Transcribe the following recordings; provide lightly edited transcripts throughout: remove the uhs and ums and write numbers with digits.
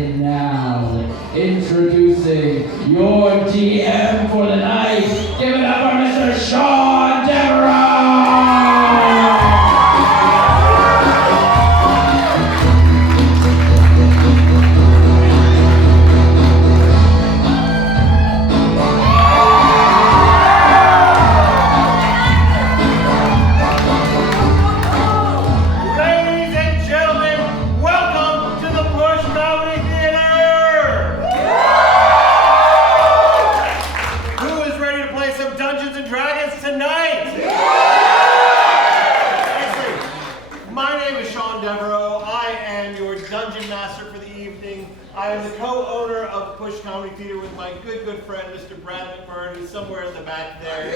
And now, introducing your DM for the night, give it up for Mr. Sean Devereaux! I am the co-owner of Push Comedy Theater with my good friend, Mr. Brad McBurn, who's somewhere in the back there.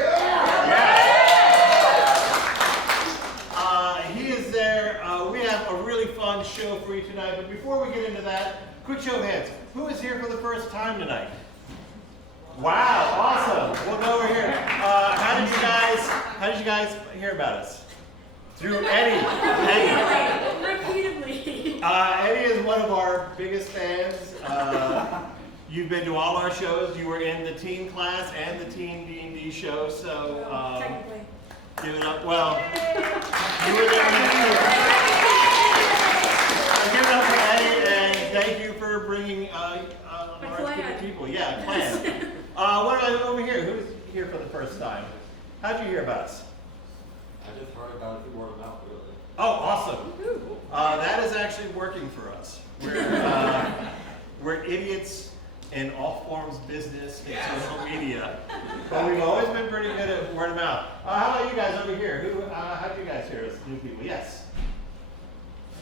He is there. We have a really fun show for you tonight, but before we get into that, quick show of hands. Who is here for the first time tonight? Wow, awesome. We'll go over here. How did you guys hear about us? Through Eddie. Repeatedly. Eddie is one of our biggest fans. You've been to all our shows. You were in the teen class and the teen D&D show, so Technically. Give it up. Well, you were there. Give it up for Eddie, and thank you for bringing our people. Yeah, clan. What about over here? Who's here for the first time? How'd you hear about us? I just heard about it through word of mouth, really. Oh, awesome. That is actually working for us. We're idiots in all forms of business and social media, but we've always been pretty good at word of mouth. How about you guys over here? How do you guys hear us, new people? Yes?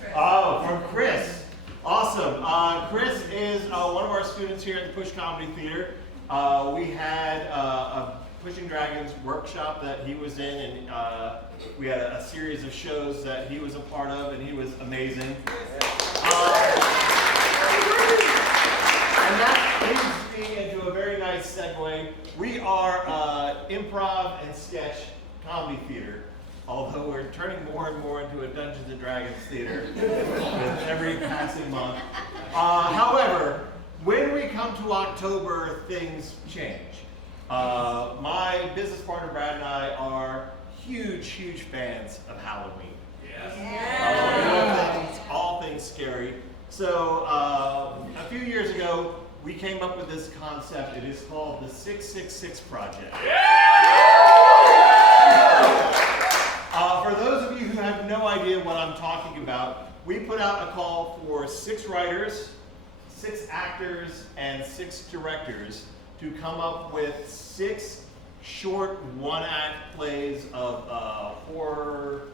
Chris. Oh, from Chris. Awesome. Chris is one of our students here at the Push Comedy Theater. We had a Pushing Dragons workshop that he was in, and we had a series of shows that he was a part of, and he was amazing. And that leads me into a very nice segue. We are improv and sketch comedy theater, although we're turning more and more into a Dungeons and Dragons theater with every passing month. However, when we come to October, things change. My business partner Brad and I are huge fans of Halloween. Yes. All things scary. So a few years ago, we came up with this concept. It is called the 666 Project. For those of you who have no idea what I'm talking about, we put out a call for 6 writers, 6 actors, and 6 directors to come up with 6 short one-act plays of horror.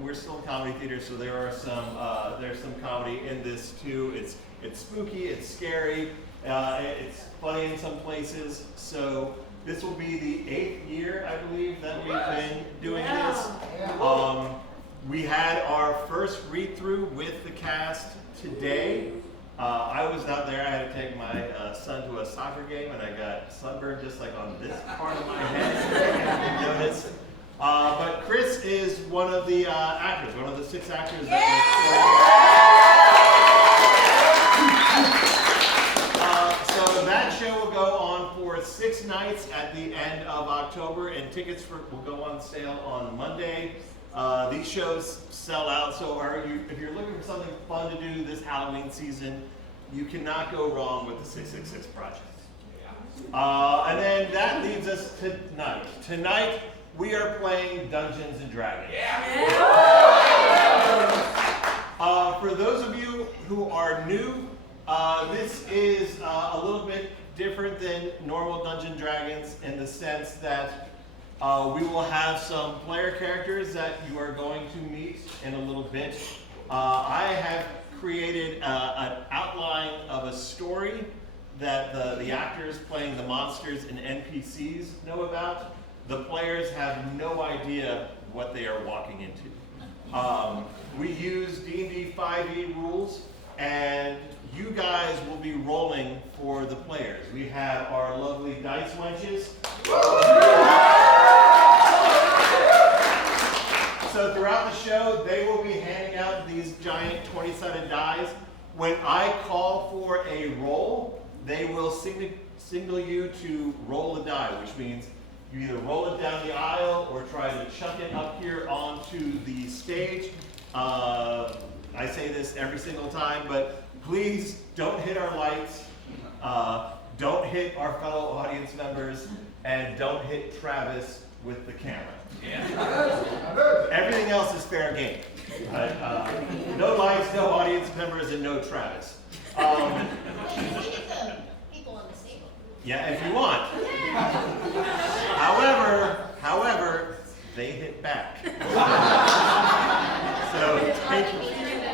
We're still in comedy theater, so there are there's some comedy in this too. It's spooky, it's scary, it's funny in some places. So this will be the 8th year, I believe, that we've been doing this. We had our first read-through with the cast today. I was out there. I had to take my son to a soccer game, and I got sunburned just like on this part of my head. You notice. But Chris is one of the actors, one of the 6 actors so that show will go on for 6 nights at the end of October, and tickets will go on sale on Monday. These shows sell out, so if you're looking for something fun to do this Halloween season, you cannot go wrong with the 666 Project. And then that leads us to tonight. Tonight, we are playing Dungeons and Dragons. For those of you who are new, this is a little bit different than normal Dungeons & Dragons in the sense that we will have some player characters that you are going to meet in a little bit. I have created an outline of a story that the actors playing the monsters and NPCs know about. The players have no idea what they are walking into. We use D&D 5e rules, and you guys will be rolling for the players. We have our lovely dice wenches. So throughout the show, they will be handing out these giant 20-sided dice. When I call for a roll, they will signal you to roll a die, which means you either roll it down the aisle or try to chuck it up here onto the stage. I say this every single time, but please don't hit our lights, don't hit our fellow audience members, and don't hit Travis with the camera. Everything else is fair game. No lights, no audience members, and no Travis. People on the table. Yeah, if you want. However, they hit back. So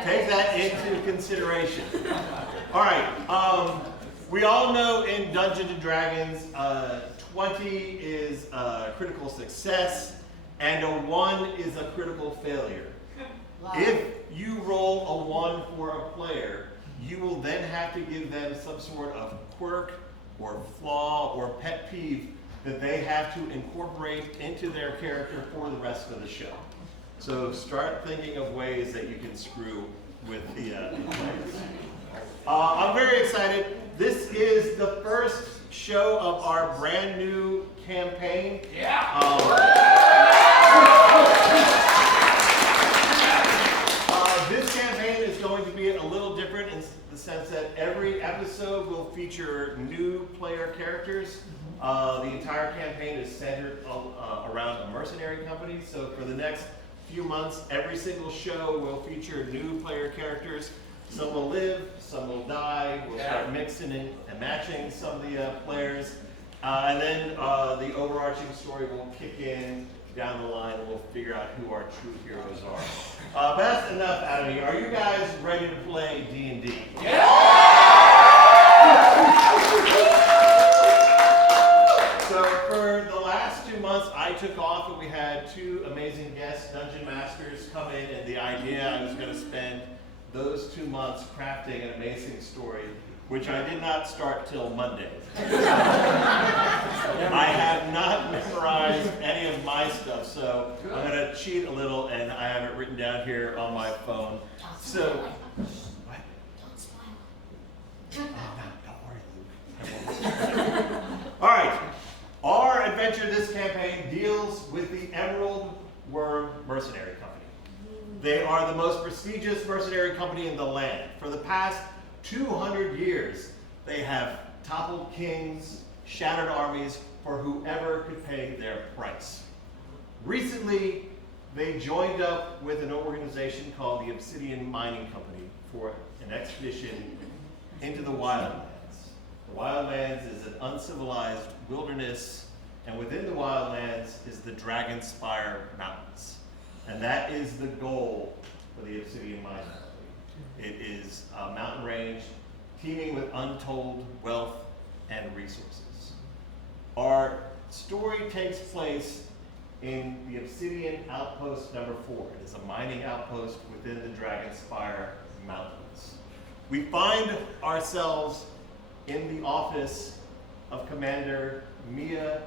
take that into consideration. All right. We all know in Dungeons and Dragons, 20 is a critical success, and a 1 is a critical failure. Wow. If you roll a 1 for a player, you will then have to give them some sort of quirk or flaw or pet peeve that they have to incorporate into their character for the rest of the show. So start thinking of ways that you can screw with the players. I'm very excited. This is the first show of our brand new campaign. This campaign is going to be a little different in the sense that every episode will feature new player characters. The entire campaign is centered around a mercenary company. So for the next few months, every single show will feature new player characters. Some will live, some will die. We'll start mixing and matching some of the players. And then the overarching story will kick in down the line, and we'll figure out who our true heroes are. But that's enough out of me. Are you guys ready to play D&D? So for the last 2 months, I took off, and we had 2 amazing guests, Dungeon Masters, come in, and the idea I was going to spend those 2 months crafting an amazing story, which I did not start till Monday. I have not memorized any of my stuff, so I'm going to cheat a little, and I have it written down here on my phone. So, what? Don't spoil. Don't worry, Luke. All right. Our adventure this campaign deals with the Emerald Wyrm Mercenary Company. They are the most prestigious mercenary company in the land. For the past 200 years, they have toppled kings, shattered armies for whoever could pay their price. Recently, they joined up with an organization called the Obsidian Mining Company for an expedition into the Wildlands. The Wildlands is an uncivilized wilderness, and within the Wildlands is the Dragonspire Mountains. And that is the goal for the Obsidian Mining Company. It is a mountain range teeming with untold wealth and resources. Our story takes place in the Obsidian Outpost number 4. It is a mining outpost within the Dragonspire Mountains. We find ourselves in the office of Commander Mia.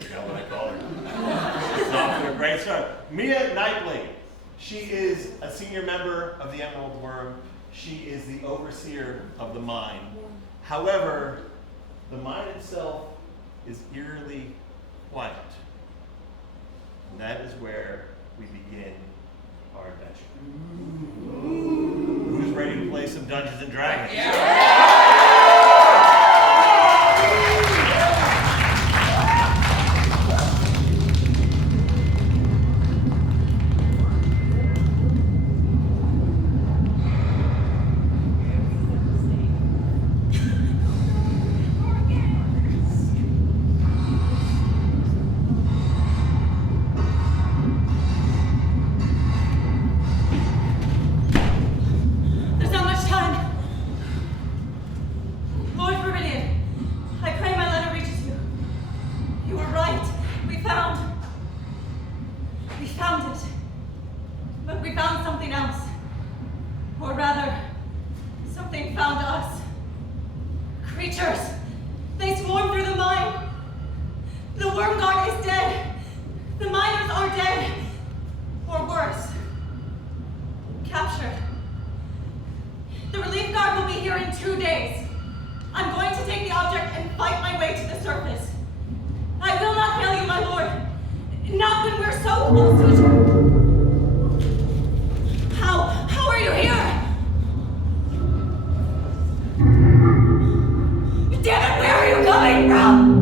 I forgot what I call her. It's off to a great start. Mia Nightblade. She is a senior member of the Emerald Wyrm. She is the overseer of the mine. However, the mine itself is eerily quiet. And that is where we begin our adventure. Who's ready to play some Dungeons and Dragons? 2 days. I'm going to take the object and fight my way to the surface. I will not fail you, my lord. Not when we're so close to each other. How are you here? Damn it, where are you coming from?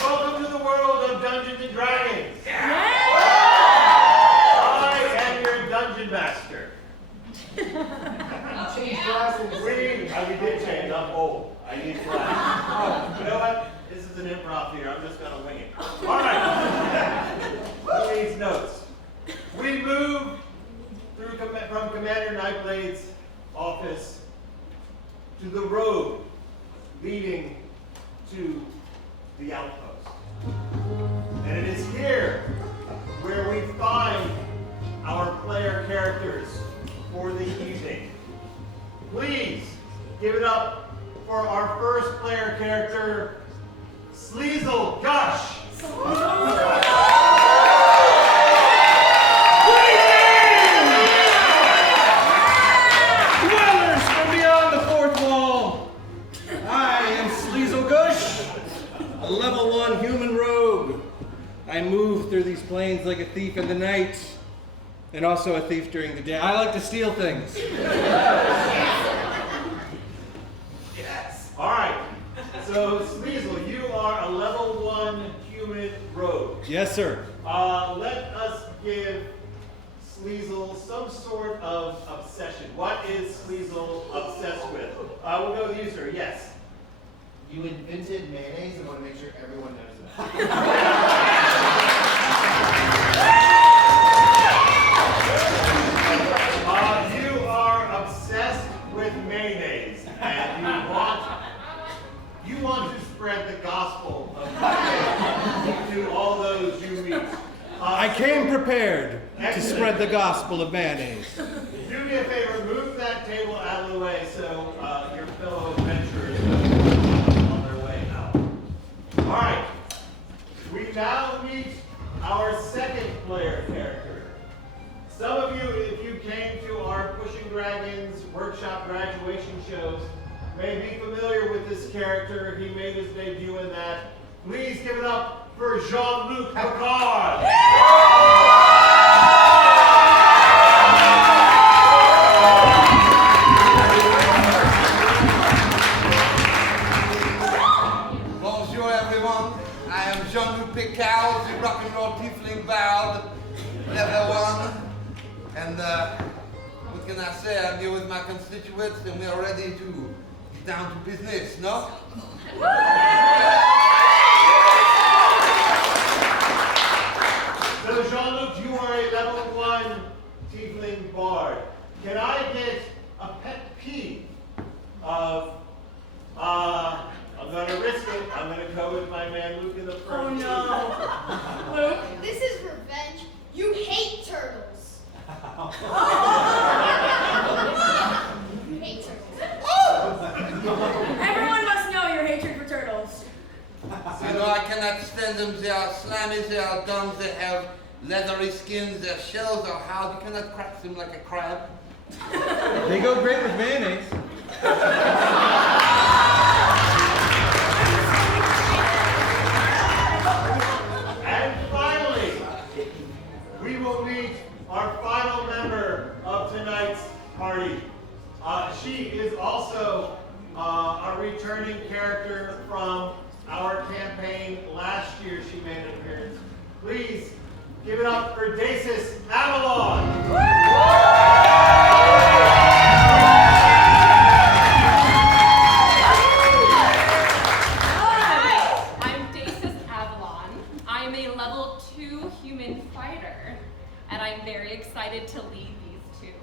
Welcome to the world of Dungeons and Dragons. I am your dungeon master. We did change. I'm old. I need glasses. You know what? This is an improv here. I'm just gonna wing it. All right. Who needs notes? We moved from Commander Nightblade's office to the road leading to the outpost. And it is here where we find our player characters for the evening. Please give it up for our first player character, Sleazul Gush. Dwellers from beyond the fourth wall. I am Sleazul Gush, a level 1 human rogue. I move through these plains like a thief in the night, and also a thief during the day. I like to steal things. Yes. All right. So Sleazul, you are a level 1 human rogue. Yes, sir. Let us give Sleazul some sort of obsession. What is Sleazul obsessed with? We'll go with you, sir. Yes. You invented mayonnaise and want to make sure everyone knows about it. You are obsessed with mayonnaise, and you want to spread the gospel of mayonnaise to all those you meet. I came prepared to spread the gospel of mayonnaise. Do me a favor, move that table out of the way so your fellow adventurers are on their way out. All right, we now meet our second player character. Some of you, if you came to our Pushing Dragons workshop graduation shows, may be familiar with this character. He made his debut in that. Please give it up for Jean-Luc Picard. Bonjour everyone, I am Jean-Luc Picard, the rock and roll tiefling bard, level 1. And what can I say, I'm here with my constituents and we are ready to get down to business, no? So Jean-Luc, you are a level 1 tiefling bard. Can I get a pet peeve of, I'm gonna risk it, I'm gonna go with my man Luke in the front. Oh no. Luke? This is revenge. You hate turtles. You hate turtles. Everyone must know your hatred for turtles. You know, I cannot stand them, they are slimy, they are dumb, they have leathery skins, their shells are hard, you cannot crack them like a crab. They go great with mayonnaise. And finally, we will meet our final member of tonight's party. She is also a returning character from our campaign last year. She made an appearance. Please give it up for Daisis Avalon. Hi, I'm Daisis Avalon. I'm a level 2 human fighter, and I'm very excited to lead these two.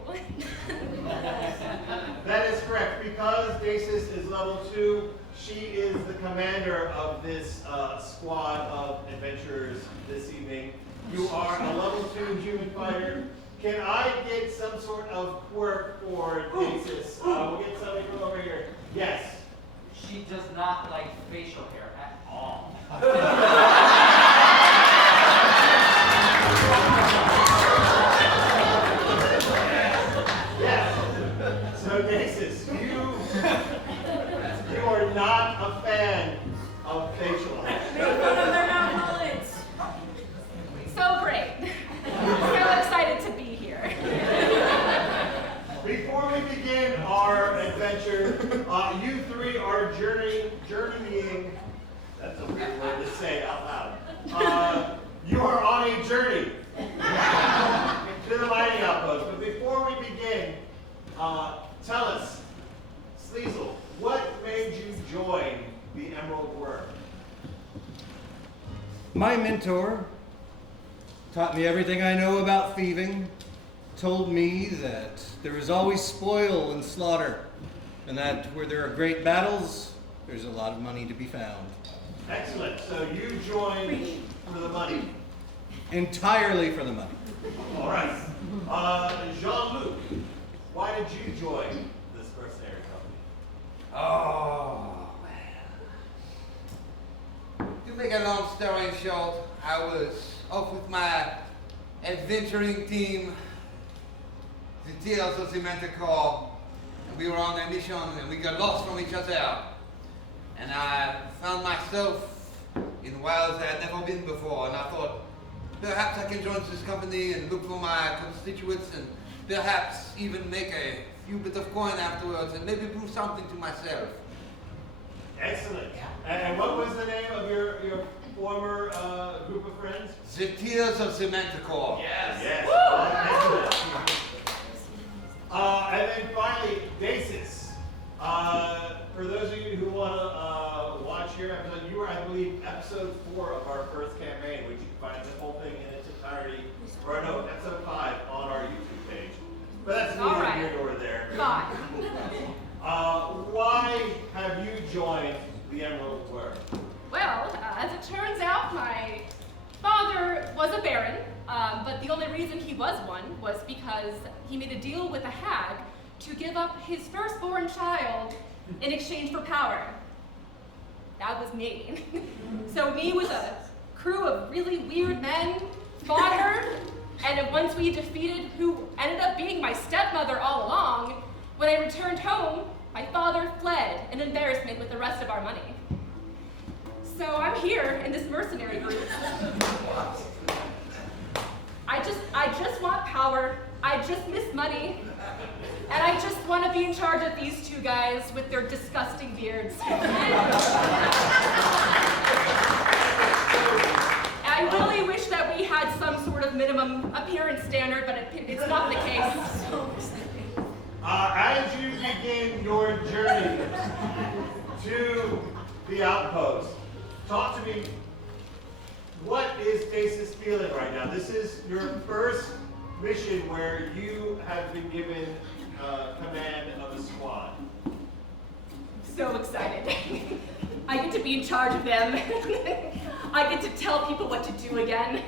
That is correct. Because Daisis is level 2, she is the commander of this squad of adventurers this evening. You are a level 2 human fighter. Can I get some sort of quirk for Daisis? We'll get somebody from over here. Yes. She does not like facial hair at all. Yes. So Daisis, you are not a fan of facial hair. Make fun of their own bullets. So great. So excited to be here. Before we begin our adventure, you three are journeying. That's a weird word to say out loud. You are on a journey to the mining outpost. But before we begin, tell us, Sleazul, what made you join the Emerald Wyrm? My mentor taught me everything I know about thieving, told me that there is always spoil and slaughter, and that where there are great battles, there's a lot of money to be found. Excellent. So you joined for the money. Entirely for the money. All right. Jean-Luc, why did you join this mercenary company? Oh, well. To make a long story short, I was off with my adventuring team, the Tears of the Manticore, and we were on a mission and we got lost from each other. And I found myself in wilds I had never been before, and I thought, perhaps I can join this company and look for my constituents and perhaps even make a few bits of coin afterwards and maybe prove something to myself. Excellent. And what was the name of your former group of friends? The Tears of the Manticore. Yes. Yes. Excellent. And then finally, Daisis. For those of you who want to watch your episode, you were, I believe, episode 4 of our first campaign, which you can find the whole thing in its entirety, or no, episode 5 on our YouTube page. But that's neither here nor there. Fine. Why have you joined the Emerald Wyrm? Well, as it turns out, my father was a baron, but the only reason he was one was because he made a deal with a hag to give up his firstborn child in exchange for power. That was me. So me with a crew of really weird men fought her, and then once we defeated who ended up being my stepmother all along, when I returned home, my father fled in embarrassment with the rest of our money. So I'm here in this mercenary group. I just want power. I just miss money. And I just want to be in charge of these two guys with their disgusting beards. I really wish that we had some sort of minimum appearance standard, but it's not the case. As you begin your journey to the outpost, talk to me. What is Daisis feeling right now? This is your first mission where you have been given command of a squad. So excited. I get to be in charge of them. I get to tell people what to do again.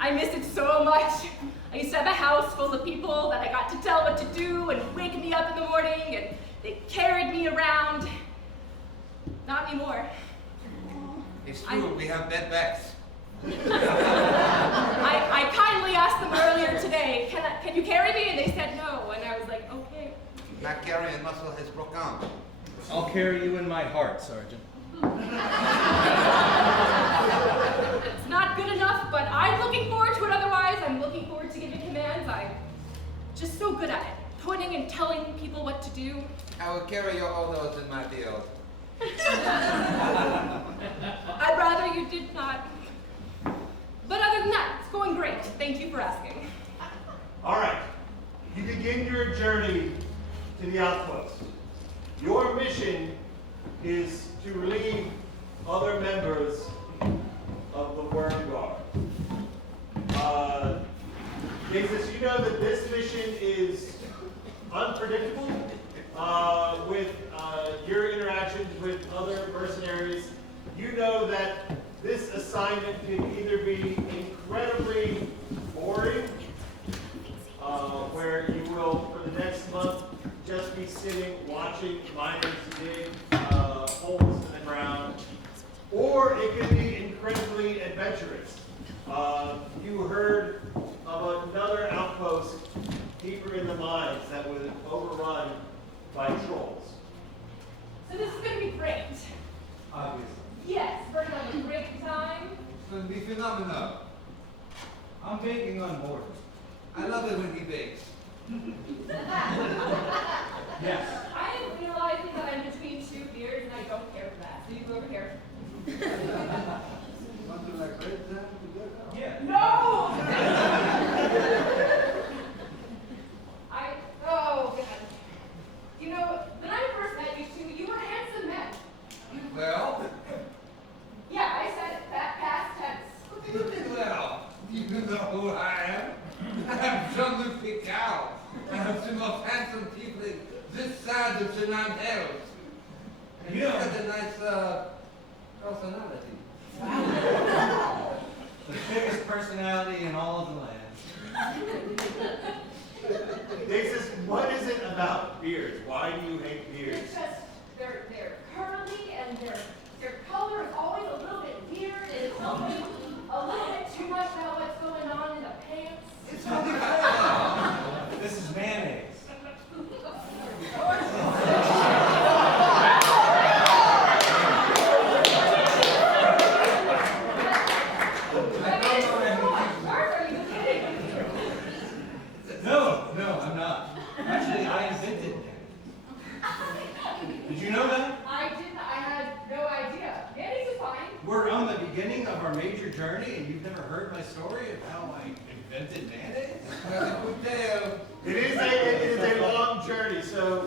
I miss it so much. I used to have a house full of people that I got to tell what to do and wake me up in the morning, and they carried me around. Not anymore. It's true, we have bed backs. I kindly asked them earlier today, can you carry me? And they said no, and I was like, okay. My carrying muscle has broken. I'll carry you in my heart, Sergeant. It's not good enough, but I'm looking forward to it otherwise. I'm looking forward to giving commands. I'm just so good at it, pointing and telling people what to do. I will carry your orders in my beard. I'd rather you did not. But other than that, it's going great. Thank you for asking. All right. You begin your journey to the outpost. Your mission is to relieve other members of the Wyrm Guard. Daisis, you know that this mission is unpredictable with your interactions with other mercenaries. You know that this assignment can either be incredibly boring, where you will, for the next month, just be sitting, watching miners dig holes in the ground. Or it could be incredibly adventurous. You heard of another outpost deeper in the mines that was overrun by trolls. So this is going to be great. Obviously. Yes, we're going to have a great time. It's going to be phenomenal. I'm baking on board. I love it when he bakes. Yes. I am realizing that I'm between two beers and I don't care for that. So you go over here. Want to like raise them together? Yeah. No! Oh, God. You know, when I first met you two, you were handsome men. Well, Yeah, I said it. Past tense. what do you mean well? You know who I am? I'm Jean-Luc Picard. I'm the most handsome tiefling this side of the Nine Hells. And you have a nice personality. The biggest personality in all of the land. Daisis, what is it about beards? Why do you hate beards? It's just, they're curly and their color is always a little bit weird and it's always a little bit too much about what's going on in the pants. It's really fair. This is mayonnaise. No, I'm not. Actually, I invented mayonnaise. Did you know that? I didn't, I had no idea. Mayonnaise is fine. We're on the beginning of our major journey, and you've never heard my story of how I invented mayonnaise? That's a good tale. It is a long journey, so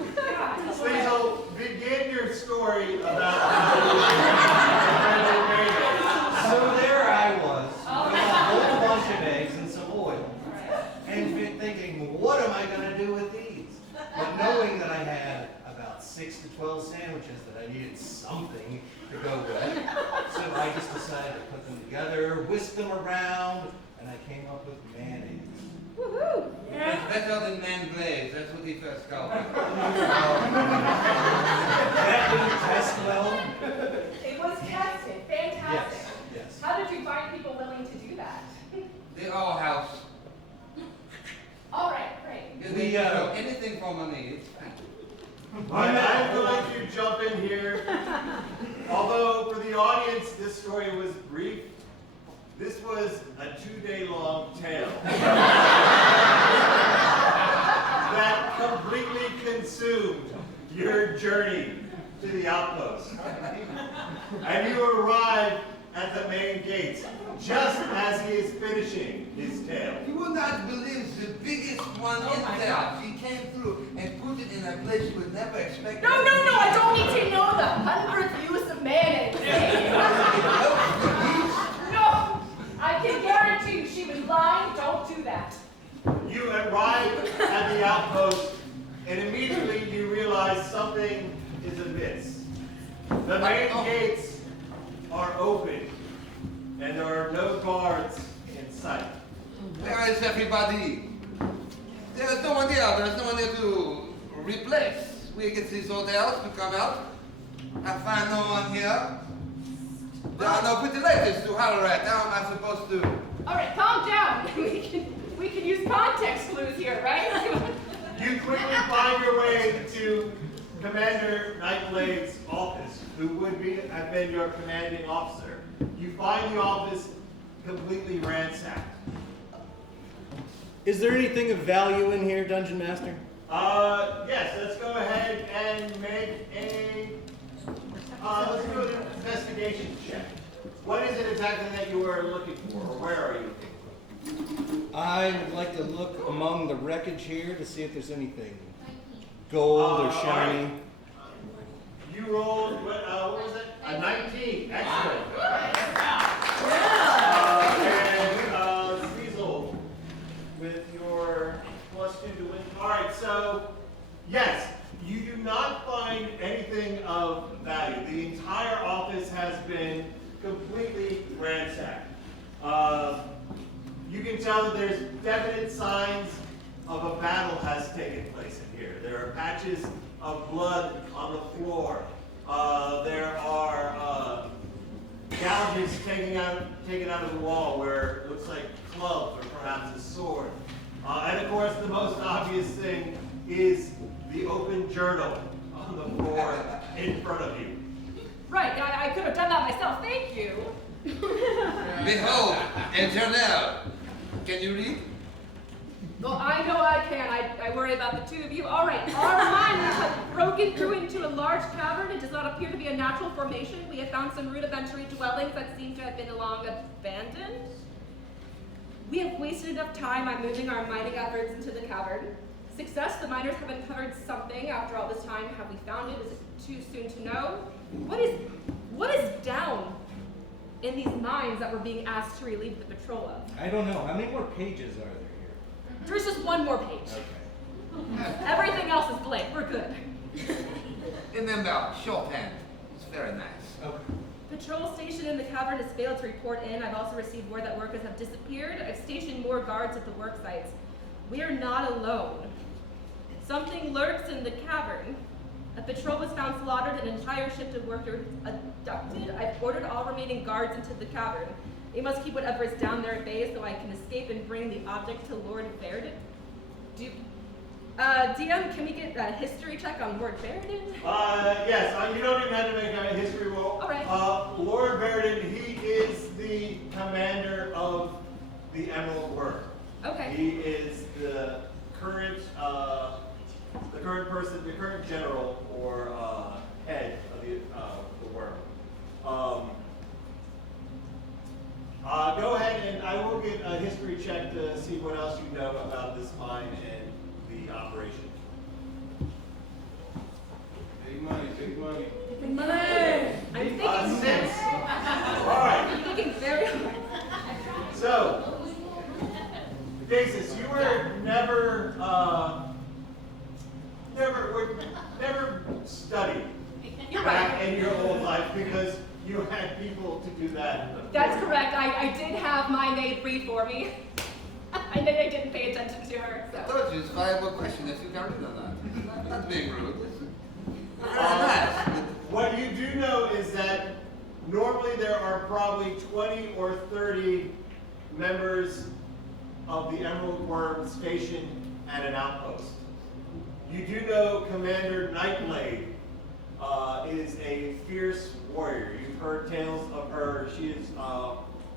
Sleazul, begin your story about So there I was, with a whole bunch of eggs and some oil, and thinking, what am I going to do with these? But knowing that I had about 6 to 12 sandwiches that I needed something to go with, so I just decided to put them together, whisk them around, and I came up with mayonnaise. Woohoo! It's better than man glaze. That's what he first called it. That didn't test well. It was tested. Fantastic. Yes. How did you find people willing to do that? The all house. All right, great. They show anything for money. It's fine. I'm going to jump in here. Although for the audience this story was brief, this was a 2-day-long tale that completely consumed your journey to the outpost. And you arrive at the main gates just as he is finishing his tale. You will not believe the biggest one in there. She came through and put it in a place you would never expect. No, I don't need to know the 100th use of mayonnaise. No, I can guarantee you she was lying. Don't do that. You arrive at the outpost and immediately you realize something is amiss. The main gates are open and there are no guards in sight. Where is everybody? There's no one there. There's no one there to replace. We get these hotels to come out. I find no one here. There are no pretty ladies to holler at. How am I supposed to? All right, calm down. We can use context clues here, right? You quickly find your way to Commander Nightblade's office, who would have been your commanding officer. You find the office completely ransacked. Is there anything of value in here, Dungeon Master? Yes, let's go ahead and make a, let's do an investigation check. What is it exactly that you are looking for, or where are you looking for? I would like to look among the wreckage here to see if there's anything gold or shiny. Right. You rolled, what was it? A 19. Excellent. And Sleazul, with your +2 to win. All right, so yes, you do not find anything of value. The entire office has been completely ransacked. You can tell that there's definite signs of a battle has taken place in here. There are patches of blood on the floor. There are gouges taken out of the wall where it looks like clubs or perhaps a sword. And of course, the most obvious thing is the open journal on the floor in front of you. Right, I could have done that myself. Thank you. Behold, a journal. Can you read? Well, I know I can. I worry about the two of you. All right, our miners have broken through into a large cavern. It does not appear to be a natural formation. We have found some rudimentary dwellings that seem to have been long abandoned. We have wasted enough time on moving our mining efforts into the cavern. Success, the miners have uncovered something after all this time. Have we found it? Is it too soon to know? What is down in these mines that we're being asked to relieve the patrol of? I don't know. How many more pages are there here? There's just one more page. Okay. Everything else is blank. We're good. Remember, shorthand. It's very nice. Okay. Patrol station in the cavern has failed to report in. I've also received word that workers have disappeared. I've stationed more guards at the work sites. We are not alone. Something lurks in the cavern. A patrol was found slaughtered, an entire shift of workers abducted. I've ordered all remaining guards into the cavern. They must keep whatever is down there at bay so I can escape and bring the object to Lord Verdon. DM, can we get a history check on Lord Verdon? Yes, you don't even have to make a history roll. All right. Lord Verdon, he is the commander of the Emerald Wyrm. Okay. He is the current general or head of the Wyrm. Go ahead and I will get a history check to see what else you know about this mine and the operation. Big money, big money. Big money! I'm thinking 6. All right. I'm thinking very hard. So, Daisis, you were never studied You're back right. in your old life because you had people to do that. That's correct. I did have my maid read for me. I didn't pay attention to her. I So. told you it's a valuable question if you can read or not. Not being rude. Very nice. What you do know is that normally there are probably 20 or 30 members of the Emerald Wyrm stationed at an outpost. You do know Commander Nightblade is a fierce warrior. You've heard tales of her. She is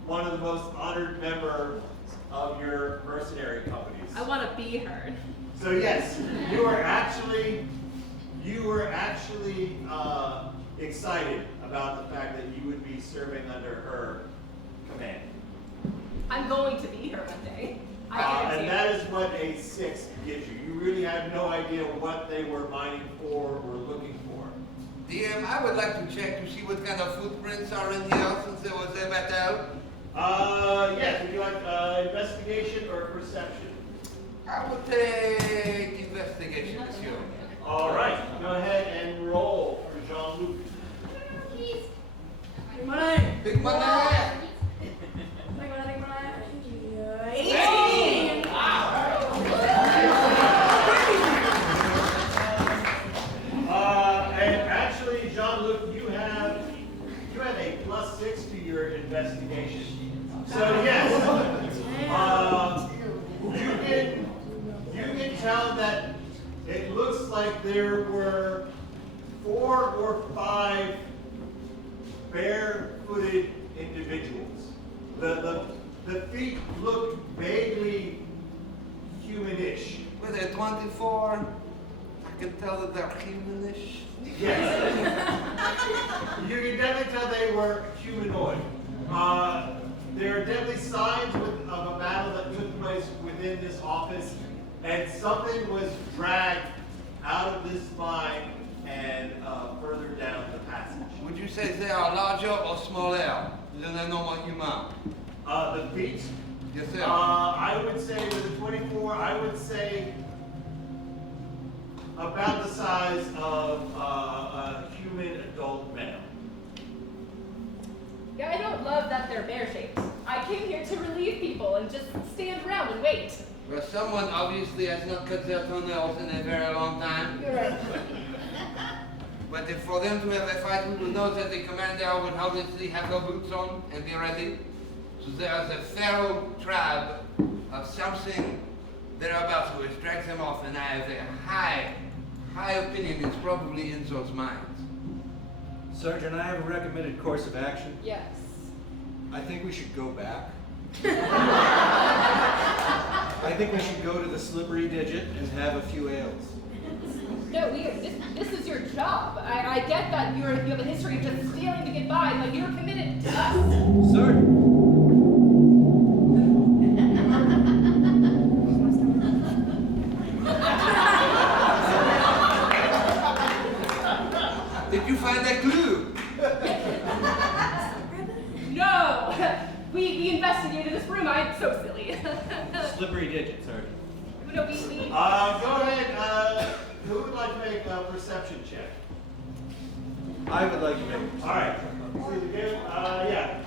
one of the most honored members of your mercenary companies. I want to be her. So yes, you were actually excited about the fact that you would be serving under her command. I'm going to be her one day. I And guarantee that is what a 6 gives you. You really have no idea what they were mining for or looking for. DM, I would like to check to see what kind of footprints are in here since there was a battle. Yes, would you like investigation or perception? I would take investigation, monsieur. All right, go ahead and roll for Jean-Luc. Big money! Big money! Big money, big money. 18! And actually, Jean-Luc, you have a +6 to your investigation. So yes, you can tell that it looks like there were 4 or 5 barefooted individuals. The feet look vaguely humanish. With a 24, I can tell that they're humanish. Yes. You can definitely tell they were humanoid. There are definitely signs of a battle that took place within this office, and something was dragged out of this mine and further down the passage. Would you say they are larger or smaller than a normal human? The feet, Yes, sir. I would say with a 24, I would say about the size of a human adult male. Yeah, I don't love that they're bear-shaped. I came here to relieve people and just stand around and wait. Well, someone obviously has not cut their toenails in a very long time. You're right. But if for them to have a fight, we will know that the commander would obviously have their boots on and be ready. So there is a feral tribe of something thereabouts who has dragged them off, and I have a high opinion it's probably in those minds. Sergeant, I have a recommended course of action. Yes. I think we should go back. I think we should go to the Slippery Digit and have a few ales. No, this is your job. I get that you have a history of just stealing to get by, but you're committed to us. Sergeant! Did you find that clue? No! We investigated this room. I'm so silly. Slippery Digit, Sergeant. No, we... Go ahead. Who would like to make a perception check? I would like to make it. All right. Yeah.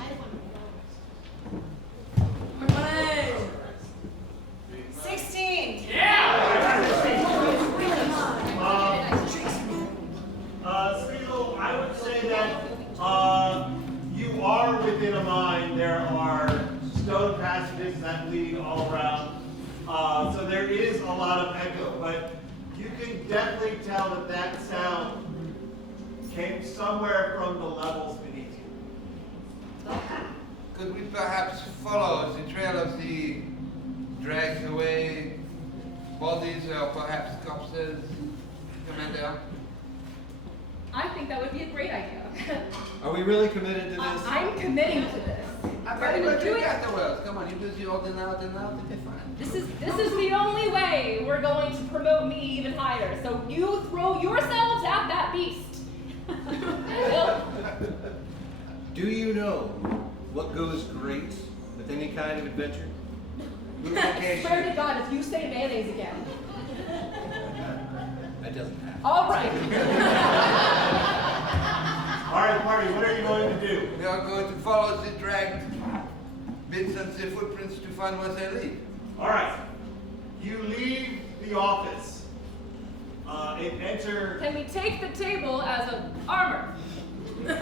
16. Sleazul, I would say that you are within a mine. There are stone passages that lead all around. So there is a lot of echo, but you can definitely tell that that sound came somewhere from the levels beneath you. Could we perhaps follow the trail of the dragged away bodies or perhaps corpses, Commander? I think that would be a great idea. Are we really committed to this? I'm committing to this. I We're gonna do it. afterwards. Come on, you do the old and out, okay, fine. This is the only way we're going to promote me even higher. So you throw yourselves at that beast. Do you know what goes great with any kind of adventure? Swear to God, if you say mayonnaise again. That doesn't happen. All right. All right, party, what are you going to do? We are going to follow the dragged bits and the footprints to find where they lead. All right. You leave the office and enter. Can we take the table as an armor? No.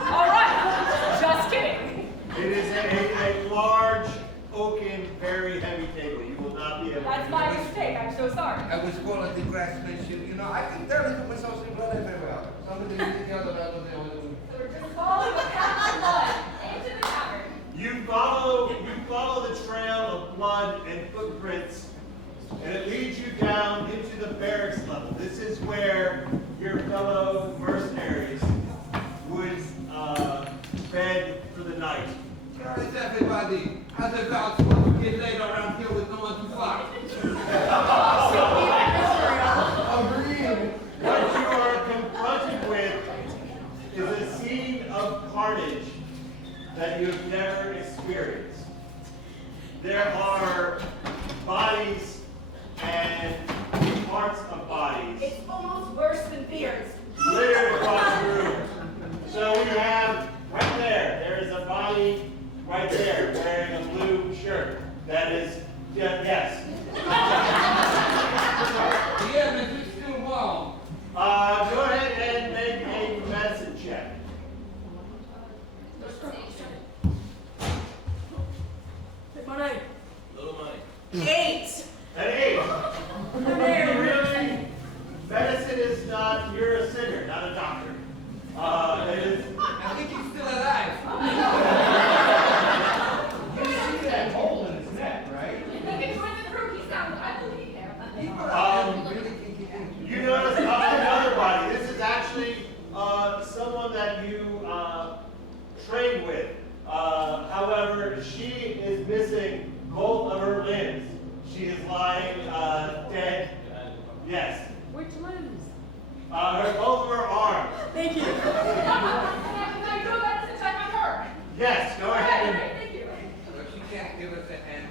All right. Just kidding. It is a large, oaken, very heavy table. You will not be able That's to my mistake. I'm so sorry. I was calling the craftsmanship. You know, I can tell it to myself in blood everywhere. Somebody together that was able to. So we're just following the path of blood into the tavern. You follow the trail of blood and footprints, and it leads you down into the barracks level. This is where your fellow mercenaries would bed for the night. Where is everybody? How's about supposed to get laid around here with no one to fuck? Agreed. What you are confronted with is a scene of carnage that you have never experienced. There are bodies and parts of bodies It's almost worse than beers. littered across the room. So we have right there is a body right there wearing a blue shirt. That is, yes. Yeah, but it's still warm. Go ahead and make a medicine check. Little money. 8. An 8. Really, medicine is not, you're a singer, not a doctor. It is, I think he's still alive. You see that hole in his neck, right? He can join the crew. He sounds, I believe him. you notice another body. This is actually someone that you trained with. However, she is missing both of her limbs. She is lying dead. Yes. Which limbs? Both of her arms. Thank you. Can I do that since I'm her? Yes, go All right, ahead. great, thank you. But she can't give us a hand.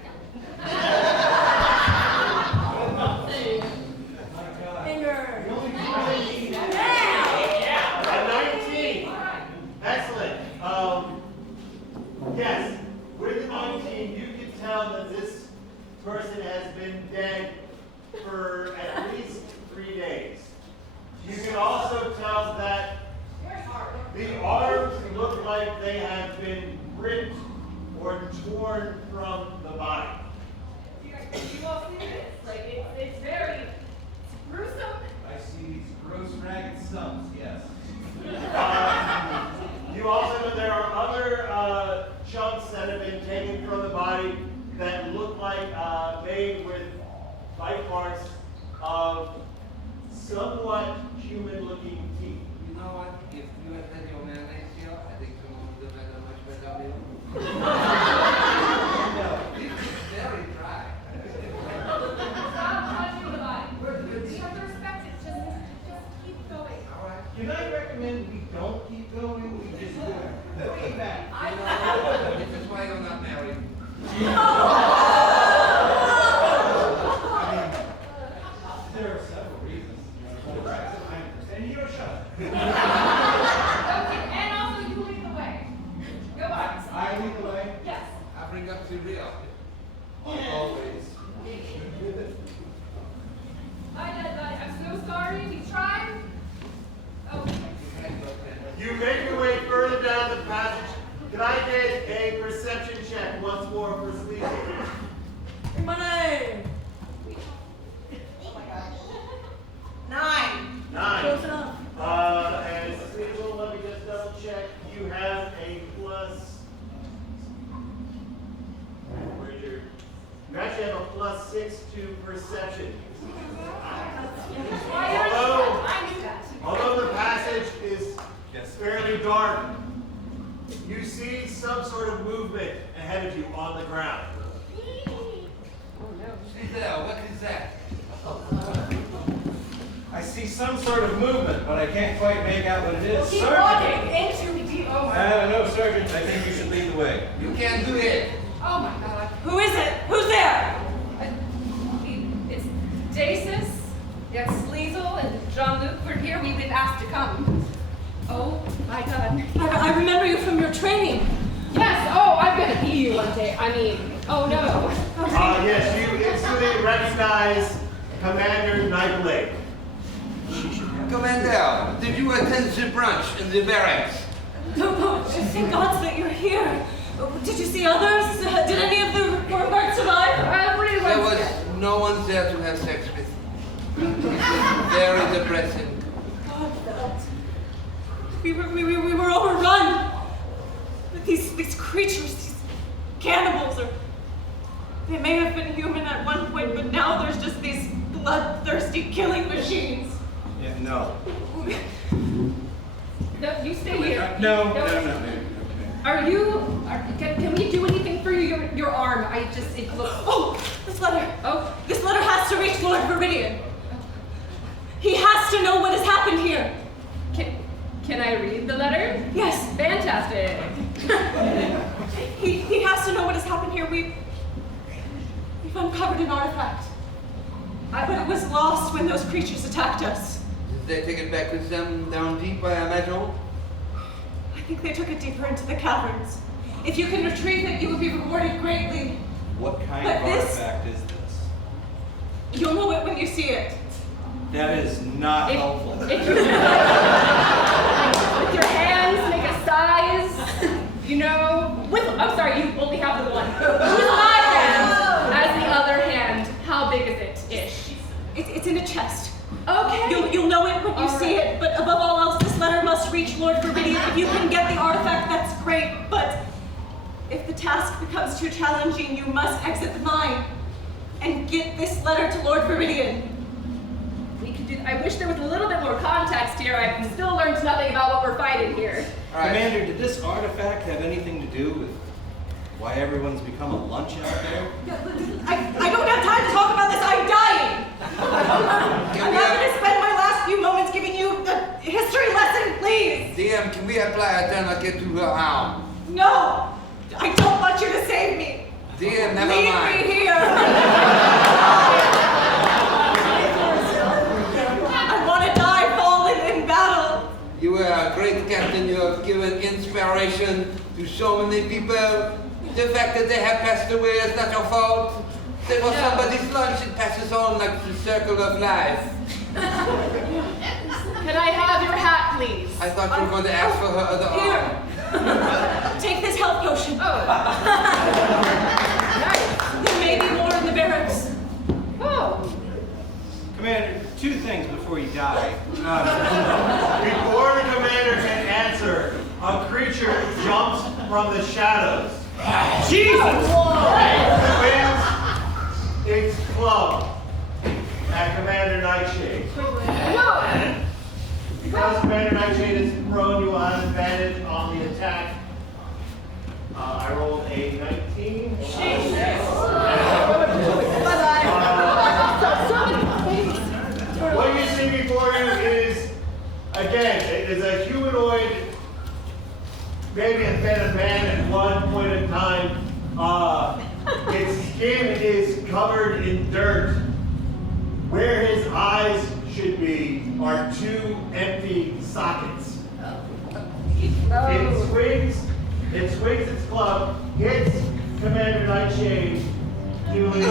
Finger. At 19. Excellent. Yes, with the 19, you can tell that this somewhat human-looking teeth. You know what? If you had had your mayonnaise here, I think someone would have had a much better meal. No, this is very dry. Stop touching the body. You have to respect it. Just keep going. All right. Can I recommend we don't keep going? We just go way back. This is why you're not married. There are several reasons. And you shut up. Okay, and also you lead the way. Go on. I lead the way. Yes. I bring up the real. Always. Hi, Dead Body. I'm so sorry. We tried. Oh. You make your way further down the passage. Can I get a perception check once more for Sleazul? Money! Oh my god. 9. 9. Close enough. And Sleazul, let me just double check. You have a plus. Where's your? You actually have a +6 to perception. Although the passage is fairly dark, you see some sort of movement ahead of you on the ground. See there, what is that? I see some sort of movement, but I can't quite make out what it is. Keep Sergeant! walking into the. Oh my. No, Sergeant, I think you should lead the way. You can't do it. Oh my God. Who is it? Who's there? It's Daisis, yes, Sleazul, and Jean-Luc. We're here. We've been asked to come. Oh my God. I remember you from your training. Yes. Oh, I'm gonna be you one day. I mean, oh no. Yes, you instantly recognize Commander Nightblade. Commander, did you attend the brunch in the barracks? No, thank God that you're here. Did you see others? Did any of the guards survive? There was no one there to have sex with. It was very depressing. God, we were overrun with these creatures, these cannibals, or they may have been human at one point, but now there's just these bloodthirsty killing machines. Yeah, no. No, you stay here. No. Can we do anything for your arm? It looks. Oh, this letter. Oh. This letter has to reach Lord Viridian. He has to know what has happened here. Can I read the letter? Yes. Fantastic. He has to know what has happened here. We've uncovered an artifact. But it was lost when those creatures attacked us. Did they take it back with them down deep, I imagine? I think they took it deeper into the caverns. If you can retrieve it, you will be rewarded greatly. What kind But of this- artifact is this? You'll know it when you see it. That is not helpful. With your hands, make a size. I'm sorry, you only have the one. With my hand, as the other hand, how big is it, ish? It's in a chest. Okay. You'll know it when you All see right. it, but above all else, this letter must reach Lord Viridian. If you can get the artifact, that's great, but if the task becomes too challenging, you must exit the mine and get this letter to Lord Viridian. We can do. I wish there was a little bit more context here. I've still learned nothing about what we're fighting here. All right. Commander, did this artifact have anything to do with why everyone's become a lunch out there? I don't have time to talk about this. I'm dying. I'm not going to spend my last few moments giving you a history lesson, please. DM, can we apply a tourniquet to her arm? No, I don't want you to save me. DM, never Leave mind. me here. I want to die fallen in battle. You were a great captain. You have given inspiration to so many people. The fact that they have passed away is not your fault. They was somebody's lunch. It passes on like the circle of life. Can I have your hat, please? I thought you were going to ask for her other arm. Here. Take this health potion. Oh. Nice. There may be more in the barracks. Oh. Commander, two things before you die. Before the commander can answer, a creature jumps from the shadows. Jesus! Swings its club at Commander Nightshade. No! Commander Nightshade is prone, you will have advantage on the attack. I rolled a 19. What you see before you is, again, it is a humanoid, maybe a man at one point in time. Its skin is covered in dirt. Where his eyes should be are two empty sockets. It swings its club, hits Commander Nightshade, doing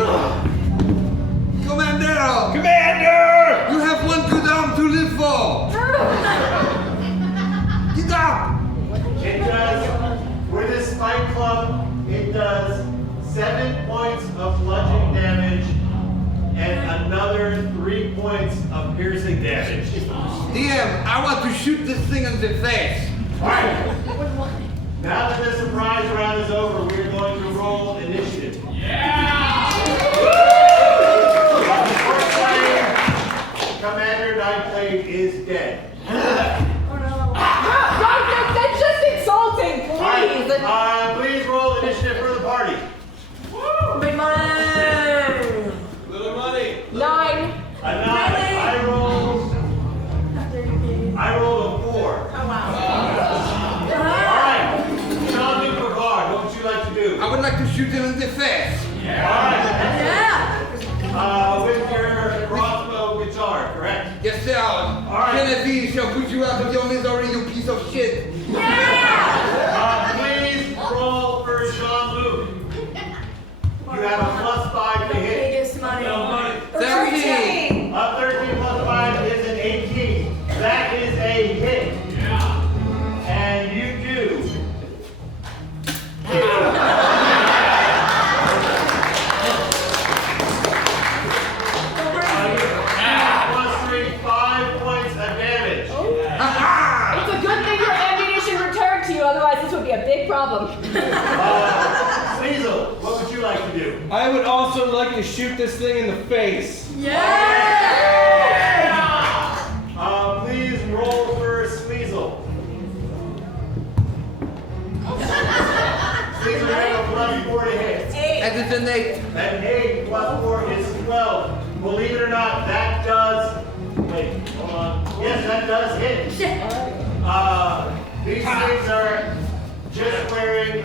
Commander! Commander! You have one good arm to live for! Get up! It does, with this spike club, it does 7 points of bludgeoning damage and another 3 points of piercing damage. DM, I want to shoot this thing in the face. Alright. Now that the surprise round is over, we're going to roll initiative. Commander Nightblade is dead. That's just insulting, please. Alright, please roll initiative for the party. Big money. Little money. 9. A 9. I rolled a 4. Oh, wow. Alright, Jean-Luc Picard, what would you like to do? I would like to shoot him in the face. With your crossbow guitar, correct? Yes, sir. right. Genevieve shall put you out of your misery, you piece of shit. Please roll for Jean-Luc. You have a +5 to hit. No money. 13. A 13 plus 5 is an 18. That is a hit. And you do. +3, 5 points of damage. It's a good thing your ammunition returned to you, otherwise this would be a big problem. Sleazul, what would you like to do? I would also like to shoot this thing in the face. Please roll for Sleazul. Sleazul, you have a +4 to hit. That is an 8. An 8 plus 4 is 12. Believe it or not, that does. Wait, hold on. Yes, that does hit. These things are just wearing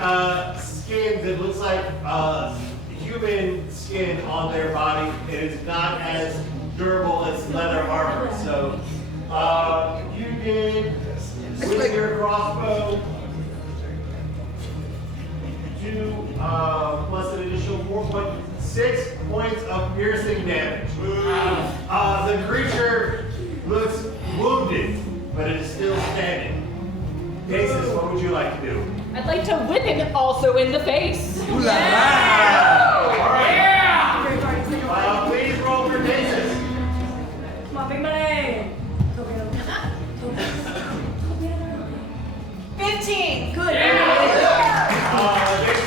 skin that looks like human skin on their body. It is not as durable as leather armor. So you did with your crossbow 2 plus an additional 4.6 points of piercing damage. The creature looks wounded, but it is still standing. Daisis, what would you like to do? I'd like to whip him also in the face. Ooh la la! All right. Please roll for Daisis. Come on, big money. 15. Good. Daisis,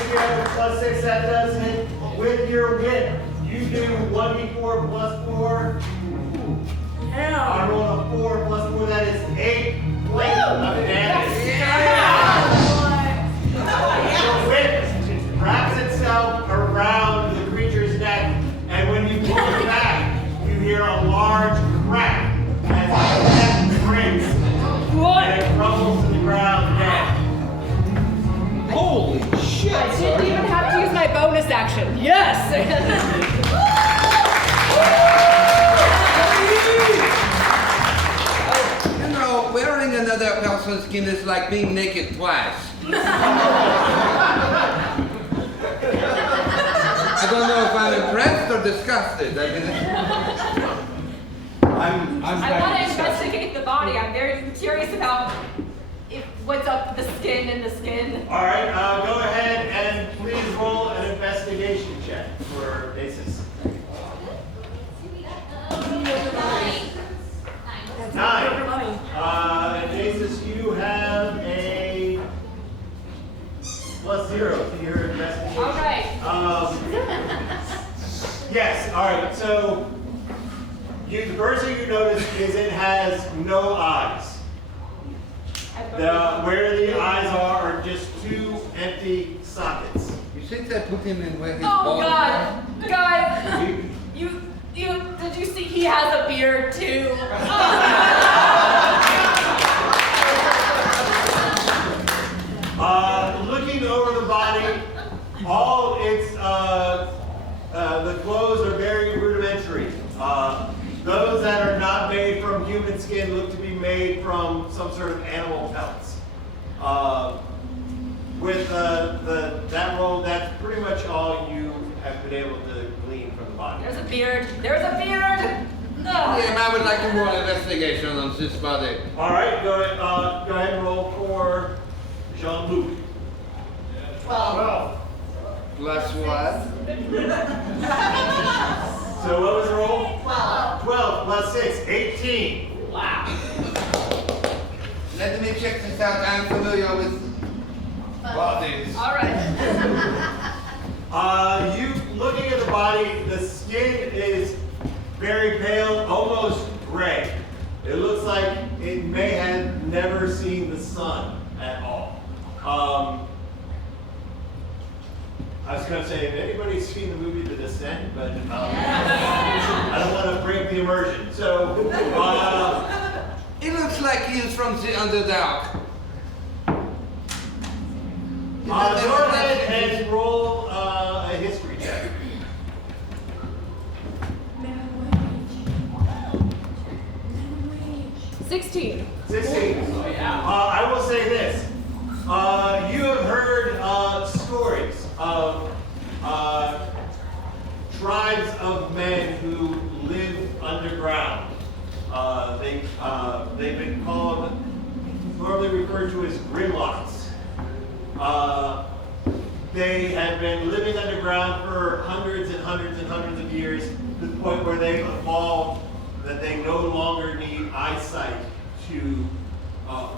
you have a +6. That does hit. With your whip, you do 1d4 plus 4. I rolled a 4 plus 4. That is 8 points of damage. The whip wraps itself around the creature's neck, and when you pull it back, you hear a large crack as the neck breaks, and it crumbles to the ground dead. Holy shit! I didn't even have to use my bonus action. Yes! You know, wearing another person's skin is like being naked twice. I don't know if I'm impressed or disgusted. I'm I want to investigate the body. I'm very curious about what's up the skin and the skin. All right, go ahead and please roll an investigation check for Daisis. 9. Daisis, you have a +0 to your investigation. All right. Yes, all right, so the first thing you notice is it has no eyes. Where the eyes are just two empty sockets. You think they put him in where his Oh balls God, guys, you, did you see he has a beard too? Looking over the body, all its the clothes are very rudimentary. Those that are not made from human skin look to be made from some sort of animal pelts. With that roll, that's pretty much all you have been able to glean from the body. There's a beard. There's a beard. Yeah, I would like to roll an investigation on this body. All right, go ahead and roll for Jean-Luc. 12. Plus what? So what was the roll? 12. 12 plus 6, 18. Wow. Let me check this out. I'm familiar with bodies. All right. You looking at the body, the skin is very pale, almost gray. It looks like it may have never seen the sun at all. I was going to say, if anybody's seen the movie The Descent, but I don't want to break the immersion. So, It looks like he is from the Underdark. go ahead and roll a history check. 16. 16. I will say this. You have heard stories of tribes of men who live underground. They've been called, normally referred to as Grimlocks. They have been living underground for hundreds and hundreds and hundreds of years, to the point where they've evolved that they no longer need eyesight to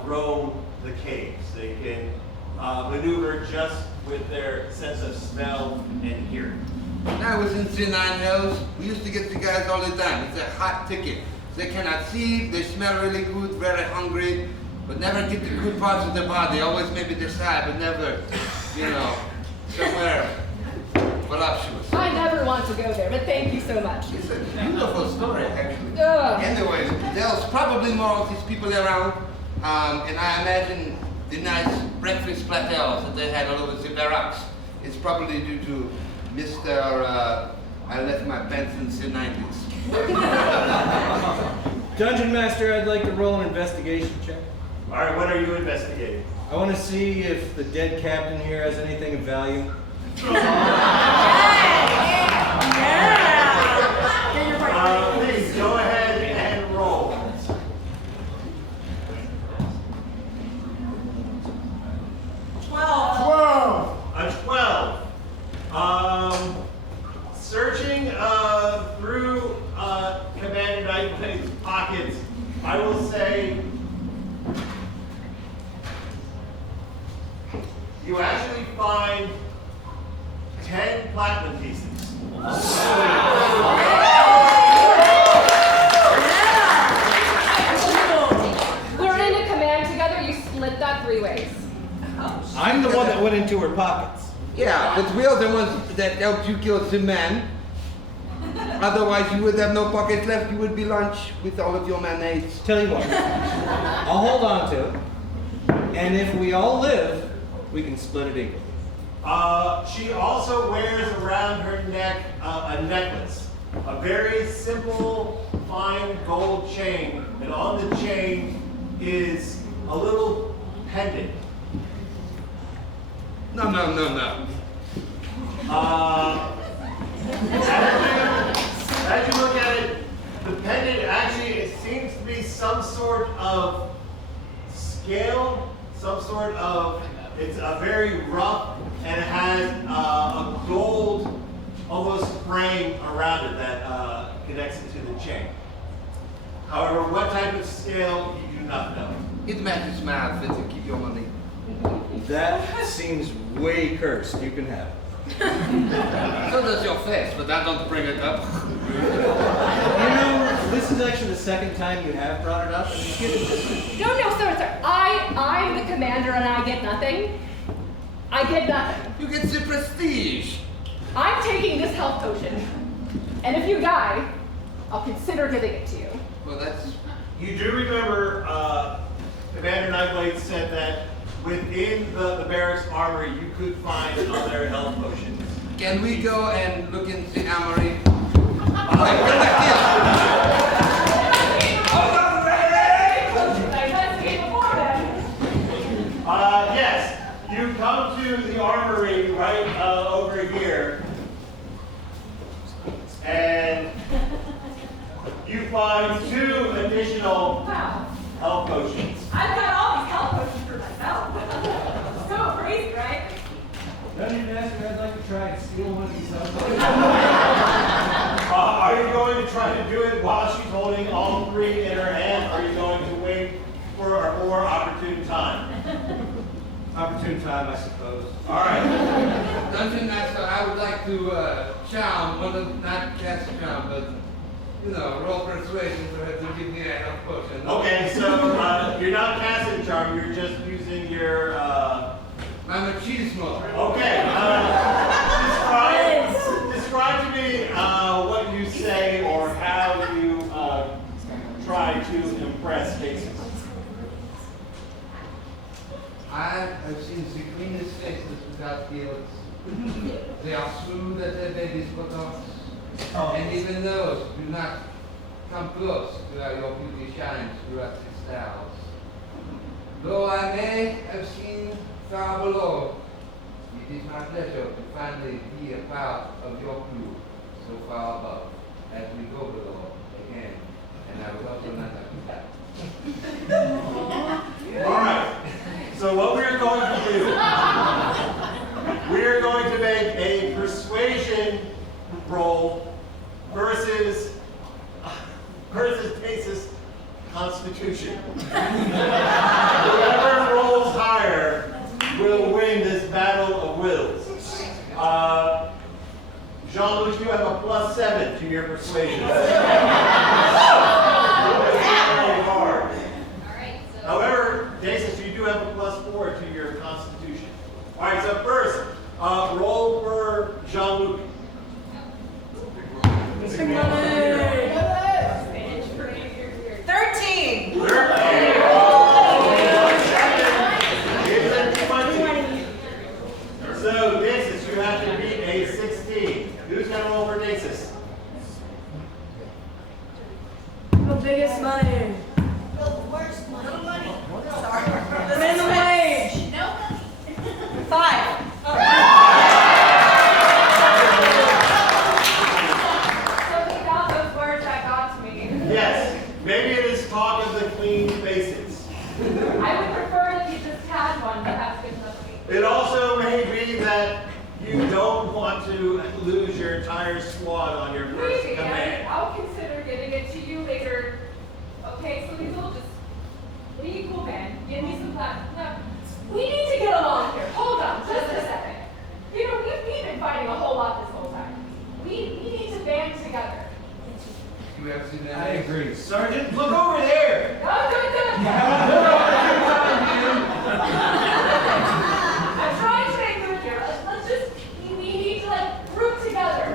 roam the caves. They can maneuver just with their sense of smell and hearing. When I was in the Nine Hills, we used to get the guys all the time. It's a hot ticket. They cannot see, they smell really good, very hungry, but never get the good parts of the body. Always maybe the side, but never, somewhere voluptuous. I never want to go there, but thank you so much. It's a beautiful story, actually. Ugh. Anyways, there's probably more of these people around, and I imagine the nice breakfast platters that they had all over the barracks is probably due to Mr. I left my pants in the 90s. Dungeon Master, I'd like to roll an investigation check. All right, what are you investigating? I want to see if the dead captain here has anything of value. Please go ahead and roll. 12. A 12. Searching through Commander Knight's pockets, I will say you actually find 10 platinum pieces. We're in a command together. You split that 3 ways. I'm the one that went into her pockets. Yeah, but we are the ones that helped you kill the man. Otherwise, you would have no pockets left. You would be lunch with all of your mayonnaise. Tell you what, I'll hold on to it, and if we all live, we can split it equally. She also wears around her neck a necklace, a very simple, fine gold chain, and on the chain is a little pendant. No. As you look at it, the pendant actually it seems to be some sort of scale, it's a very rough, and it has a gold almost frame around it that connects it to the chain. However, what type of scale, you do not know. It matches my outfit to keep your money. That seems way cursed. You can have it. So does your face, but I don't bring it up. You know, this is actually the second time you have brought it up. I mean, No, sir. I'm the commander and I get nothing. I get nothing. You get the prestige. I'm taking this health potion, and if you die, I'll consider giving it to you. Well, that's... You do remember Commander Nightblade said that within the barracks armory you could find other health potions. Can we go and look in the armory? Yes, you come to the armory right over here, and you find 2 additional health potions. I've got all these health potions for myself. So crazy, right? Dungeon Master, I'd like to try and steal one of these outfits. Are you going to try to do it while she's holding all 3 in her hand, or are you going to wait for a more opportune time? opportune time, I suppose. All right. Dungeon Master, I would like to charm, not cast charm, but, roll persuasion for her to give me a health potion. Okay, so you're not casting charm, you're just using your... My machismo. Okay. Describe to me what you say or how you try to impress Daisis. I have seen the cleanest faces without guilt. They are smooth as their baby's buttocks, and even those do not come close to how your beauty shines throughout the styles. Though I may have seen far below, it is my pleasure to finally be a part of your crew so far above as we go below again, and I will also not have to that. All right. So what we're going to do, we're going to make a persuasion roll versus Daisis Constitution. Whoever rolls higher will win this battle of wills. Jean-Luc, you have a +7 to your persuasion. Very hard. However, Daisis, you do have a +4 to your Constitution. All right, so first, roll for Jean-Luc. 13. So, Daisis, you have to beat a 16. Who's going to roll for Daisis? The biggest money. The worst money. Sorry. The minimum wage. No. 5. Something about those words that got to me. Yes. Maybe it is talk of the clean faces. I would prefer that you just had one, but that's good enough for me. It also may be that you don't want to lose your entire squad on your first Maybe. command. I'll consider giving it to you later. Okay, so these will just be cool, man. Give me some time. No, we need to get along here. Hold on, just a second. We've been fighting a whole lot this whole time. We need to band together. You have seen that? I agree. Sergeant, look over there. Oh, good. I'm trying to make good here. We need to group together.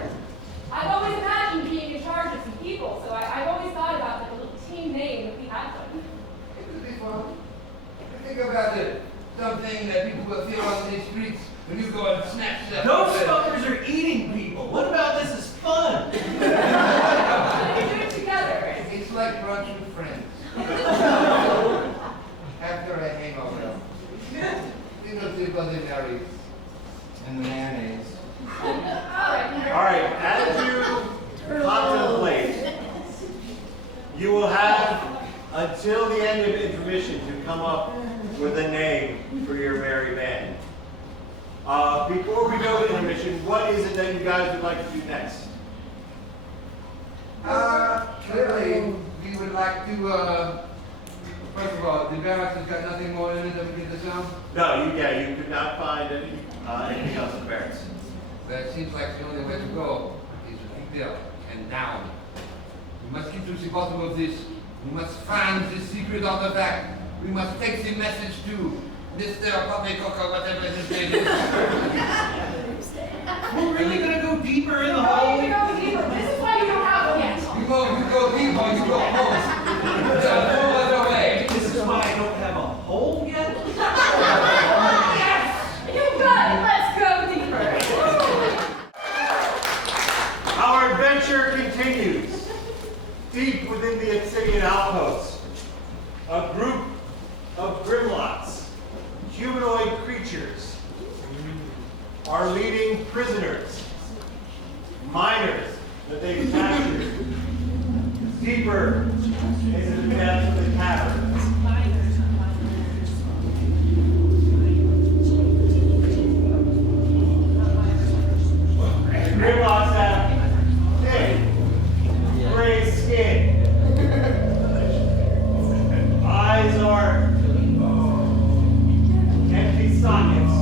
I've always imagined being in charge of some people, so I've always thought about a little team name if we had one. It would be fun. Think about it. Something that people will feel on these streets when you go and snatch them. Those fuckers are eating people. What about this is fun? We do it together. It's like brunch with friends. After a hangover. Think of the Bloody Marys. And the mayonnaise. All right, as you contemplate, you will have until the end of intermission to come up with a name for your merry band. Before we go to intermission, what is it that you guys would like to do next? Clearly, we would like to, first of all, the barracks has got nothing more in it than we get the sound? No, you could not find anything else in the barracks. That seems like the only way to go is to be built and down. We must get to the bottom of this. We must find the secret artifact. We must take the message to Mr. Poppycock or whatever his name is. We're really gonna go deeper in the hole? This is why you don't have one yet. You go deeper, you go home. There's no other way. This is why I don't have a hole yet? Yes! You got it! Let's go deeper. Our adventure continues. Deep within the Obsidian Outpost, a group of Grimlocks, humanoid creatures, are leading prisoners, miners that they've captured, deeper into the depths of the cavern. The Grimlocks have thick, gray skin. Eyes are empty sockets.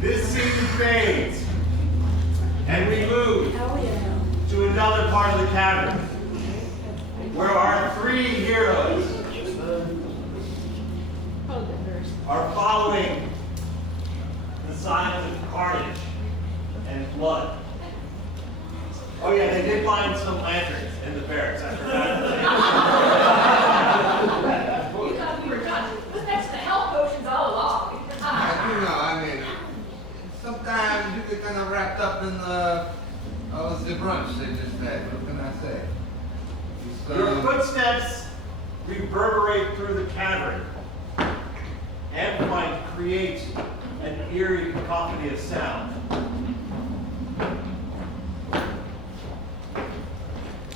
This scene fades, and we move to another part of the cavern, where our three heroes are following the signs of carnage and blood. Oh yeah, they did find some lanterns in the barracks. I forgot to say. You thought we were done. It was next to the health potions all along. You know, I mean, sometimes you get kind of wrapped up in the brunch they just had. What can I say? Your footsteps reverberate through the cavern, amplifying to create an eerie cacophony of sound.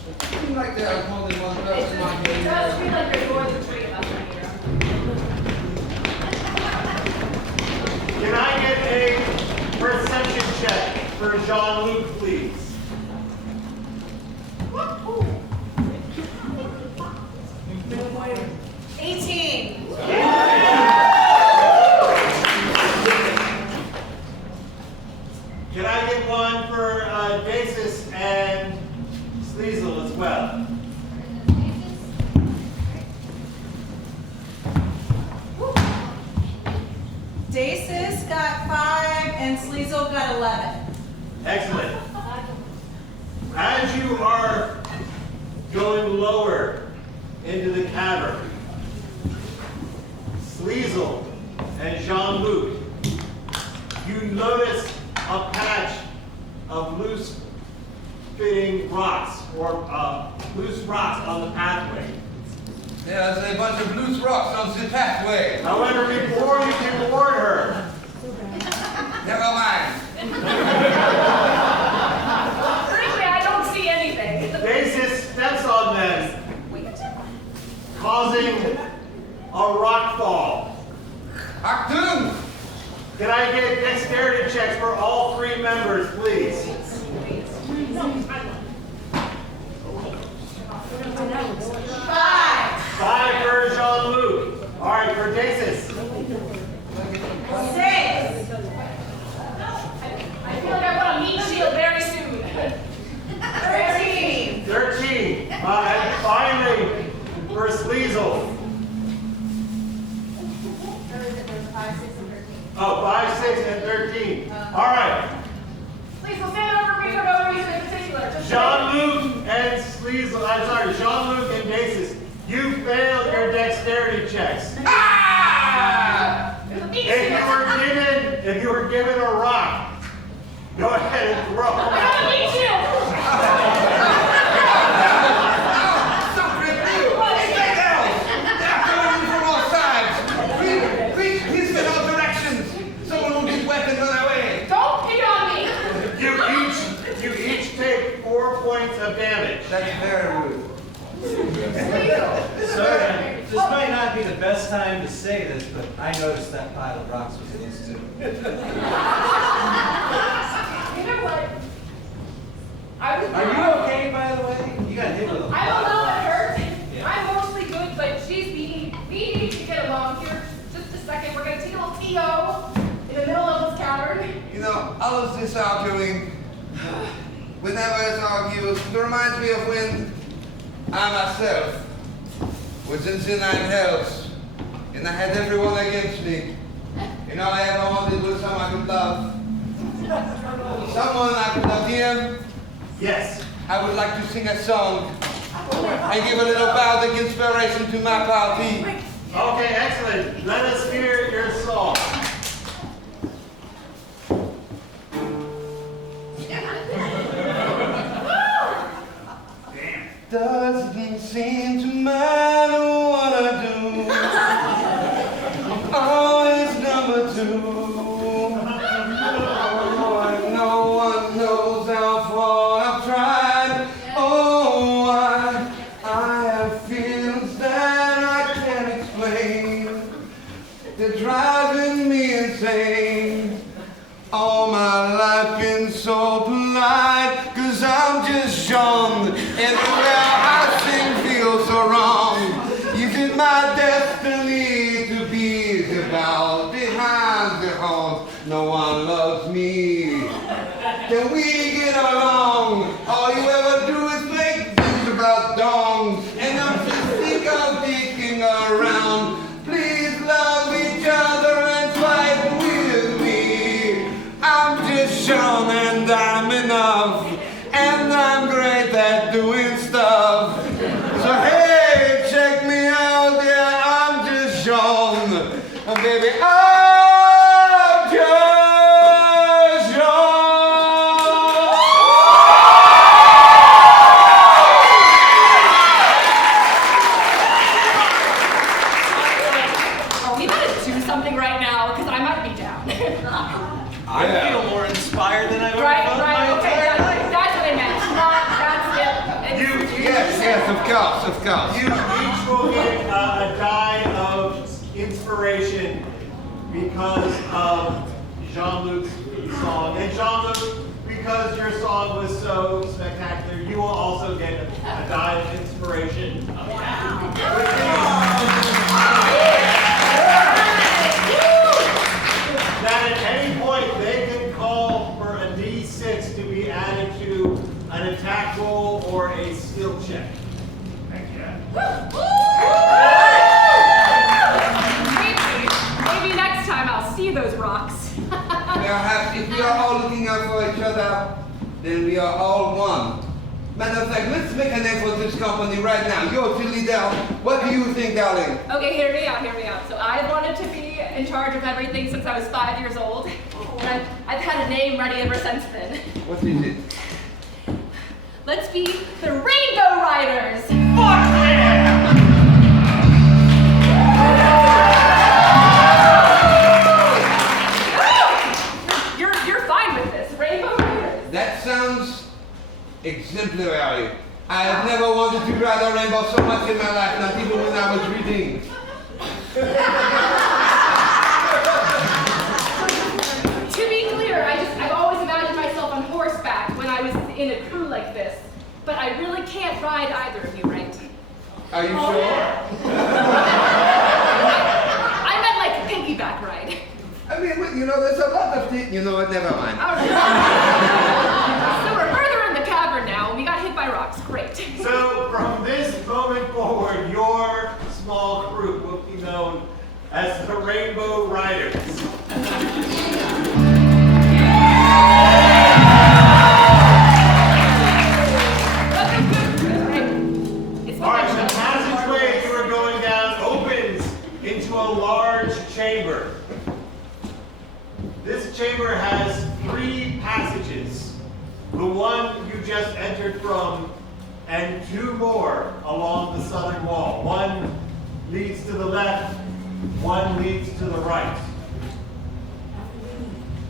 It seems like there's more than one person on It here. does feel like there's more than three of us right here. Can I get a perception check? for Jean-Luc, please. 18. Can I get one for Daisis and Sleazul as well? Daisis got 5 and Sleazul got 11. Excellent. As you are going lower into the cavern, Sleazul and Jean-Luc, you notice a patch of loose fitting rocks or loose rocks on the pathway. There's a bunch of loose rocks on the pathway. However, before you can board her, Never mind. Frankly, I don't see anything. Daisis steps on them, causing a rock fall. Achtung! Can I get dexterity checks for all 3 members, please? 5. 5 for Jean-Luc. All right, for Daisis. 6. I feel like I want a meat shield very soon. 13. 13. And finally, for Sleazul. Oh, 5, 6, and 13. All right. Please, will stand over me for no reason in particular. Just Jean-Luc and Sleazul, I'm sorry, Jean-Luc and Daisis, you failed your dexterity checks. Ah! There's a meat If shield. you were given a rock, go ahead and throw. I got a meat shield. Something new! Stay down! They're coming in from all sides! Please in all directions! Someone will get weapons on their way! Don't pick on me. You each take 4 points of damage. That's very rude. Sorry, this might not be the best time to say this, but I noticed that pile of rocks was loose too. You know what? I was. Are you okay, by the way? You got hit with a I'm a little bit hurt. Yeah. I'm mostly good, but she's beating. We need to get along here. Just a second. We're gonna take a little TO in the middle of this cavern. You know, all of this arguing, whenever it's argued, it reminds me of when I myself was in the 9 hells, and I had everyone against me, and all I ever wanted was someone I could love. Someone I could love him. Yes. I would like to sing a song and give a little bowed inspiration to my party. Okay, excellent. Let us hear your song. Doesn't seem to matter what I do. I'm always number 2. Oh, and no one knows how far I've tried. Oh, I have feelings that I can't explain. They're driving me insane. All my life been so polite, 'cause I'm just young. Everywhere I sing feels so wrong. Is it my destiny to be the bow behind the horns? No one loves me. Can we get along? All you ever do is make things about dongs, and I'm just sick of dicking around. Please love each other and fight with me. I'm just young and I'm enough, and I'm great at doing stuff. So hey, check me out, yeah, I'm just young, and baby, I'm just young. Oh, we gotta do something right now, because I might be down. I feel more inspired than I've ever Right, felt in right, my okay, entire life. that's what I meant. That's it. Yes, of course. You each will get a die of inspiration because of Jean-Luc's song. And Jean-Luc, because your song was so spectacular, you will also get a die of inspiration. That at any point they can call for a D6 to be added to an attack roll or a skill check. Thank you. Maybe next time I'll see those rocks. Perhaps if we are all looking out for each other, then we are all one. Matter of fact, let's make an effort with this company right now. You're the leader. What do you think, darling? Okay, hear me out. So I've wanted to be in charge of everything since I was 5 years old. And I've had a name ready ever since then. What is it? Let's be the Rainbow Riders! Fuck yeah! You're fine with this, Rainbow Riders. That sounds exemplary. I have never wanted to ride a rainbow so much in my life, not even when I was reading. To be clear, I've always imagined myself on horseback when I was in a crew like this. But I really can't ride either of you, right? Are you sure? I meant like piggyback ride. I mean, there's a lot of things. You know what? Never mind. All right. So we're further in the cavern now, and we got hit by rocks. Great. So from this moment forward, your small group will be known as the Rainbow Riders. Alright, the passageway you are going down opens into a large chamber. This chamber has 3 passages. The one you just entered from, and 2 more along the southern wall. One leads to the left, one leads to the right.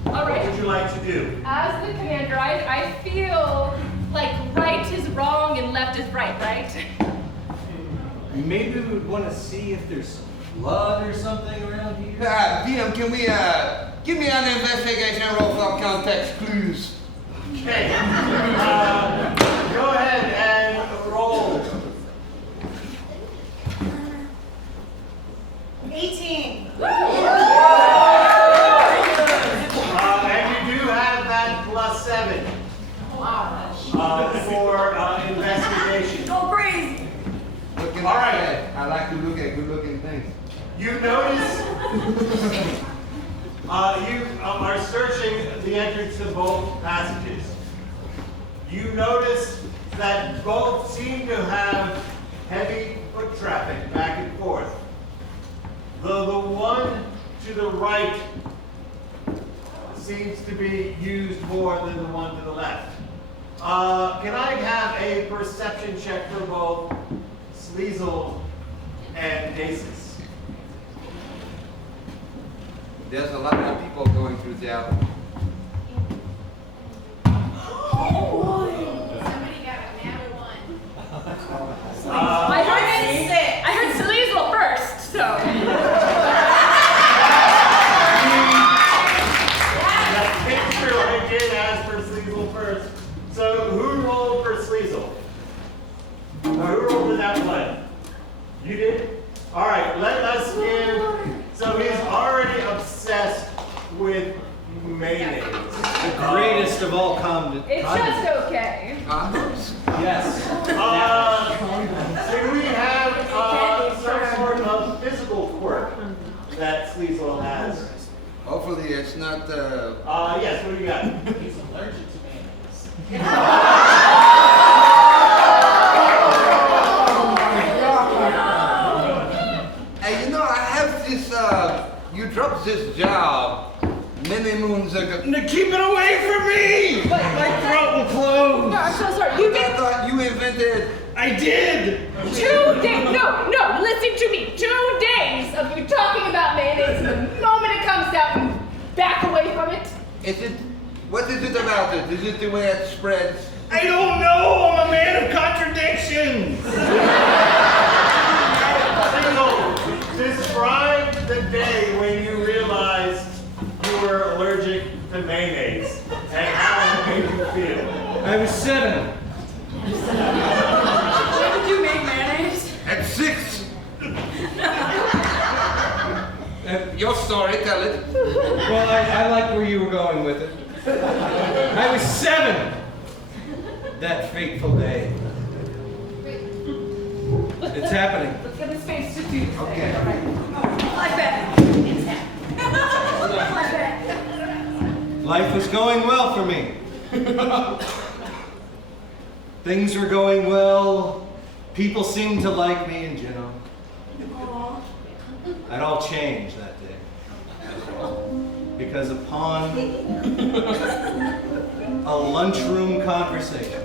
All right. What would you like to do? As the commander, I feel like right is wrong and left is right, right? Maybe we would want to see if there's blood or something around here. DM, can we, give me an investigation roll for context clues? Okay. Go ahead and roll. 18. And you do have that +7 for investigation. Go crazy. What can All I right. say? I like to look at good-looking things. You notice you are searching the entrance to both passages. You notice that both seem to have heavy foot traffic back and forth. The one to the right seems to be used more than the one to the left. Can I have a perception check for both Sleazul and Daisis? There's a lot of people going through there. Somebody got a nat 1. I heard Sleazul first, so. That's true. I did ask for Sleazul first. So who rolled for Sleazul? Who rolled in that one? You did? All right. Let us give. So he's already obsessed with mayonnaise. The greatest of all condiments. It's just okay. Yes. Do we have some sort of physical quirk that Sleazul has? Hopefully it's not, Yes, what do you got? He's allergic to mayonnaise. Hey, I have this, you dropped this job many moons ago. Keep it away from me! My throat will close. No, I'm so sorry. I thought you invented. I did! 2 days. No, listen to me. 2 days of you talking about mayonnaise, and the moment it comes out, you back away from it. What is it about it? Is it the way it spreads? I don't know! I'm a man of contradictions! Describe the day when you realized you were allergic to mayonnaise and how it made you I was 7. When did you make mayonnaise? At 6. Your story, tell it. Well, I like where you were going with it. I was 7 that fateful day. It's happening. Let's get the space to do this. Okay. All right. Like that. Like that. Life was going well for me. Things were going well. People seemed to like me in general. That all changed that day. Because upon a lunchroom conversation,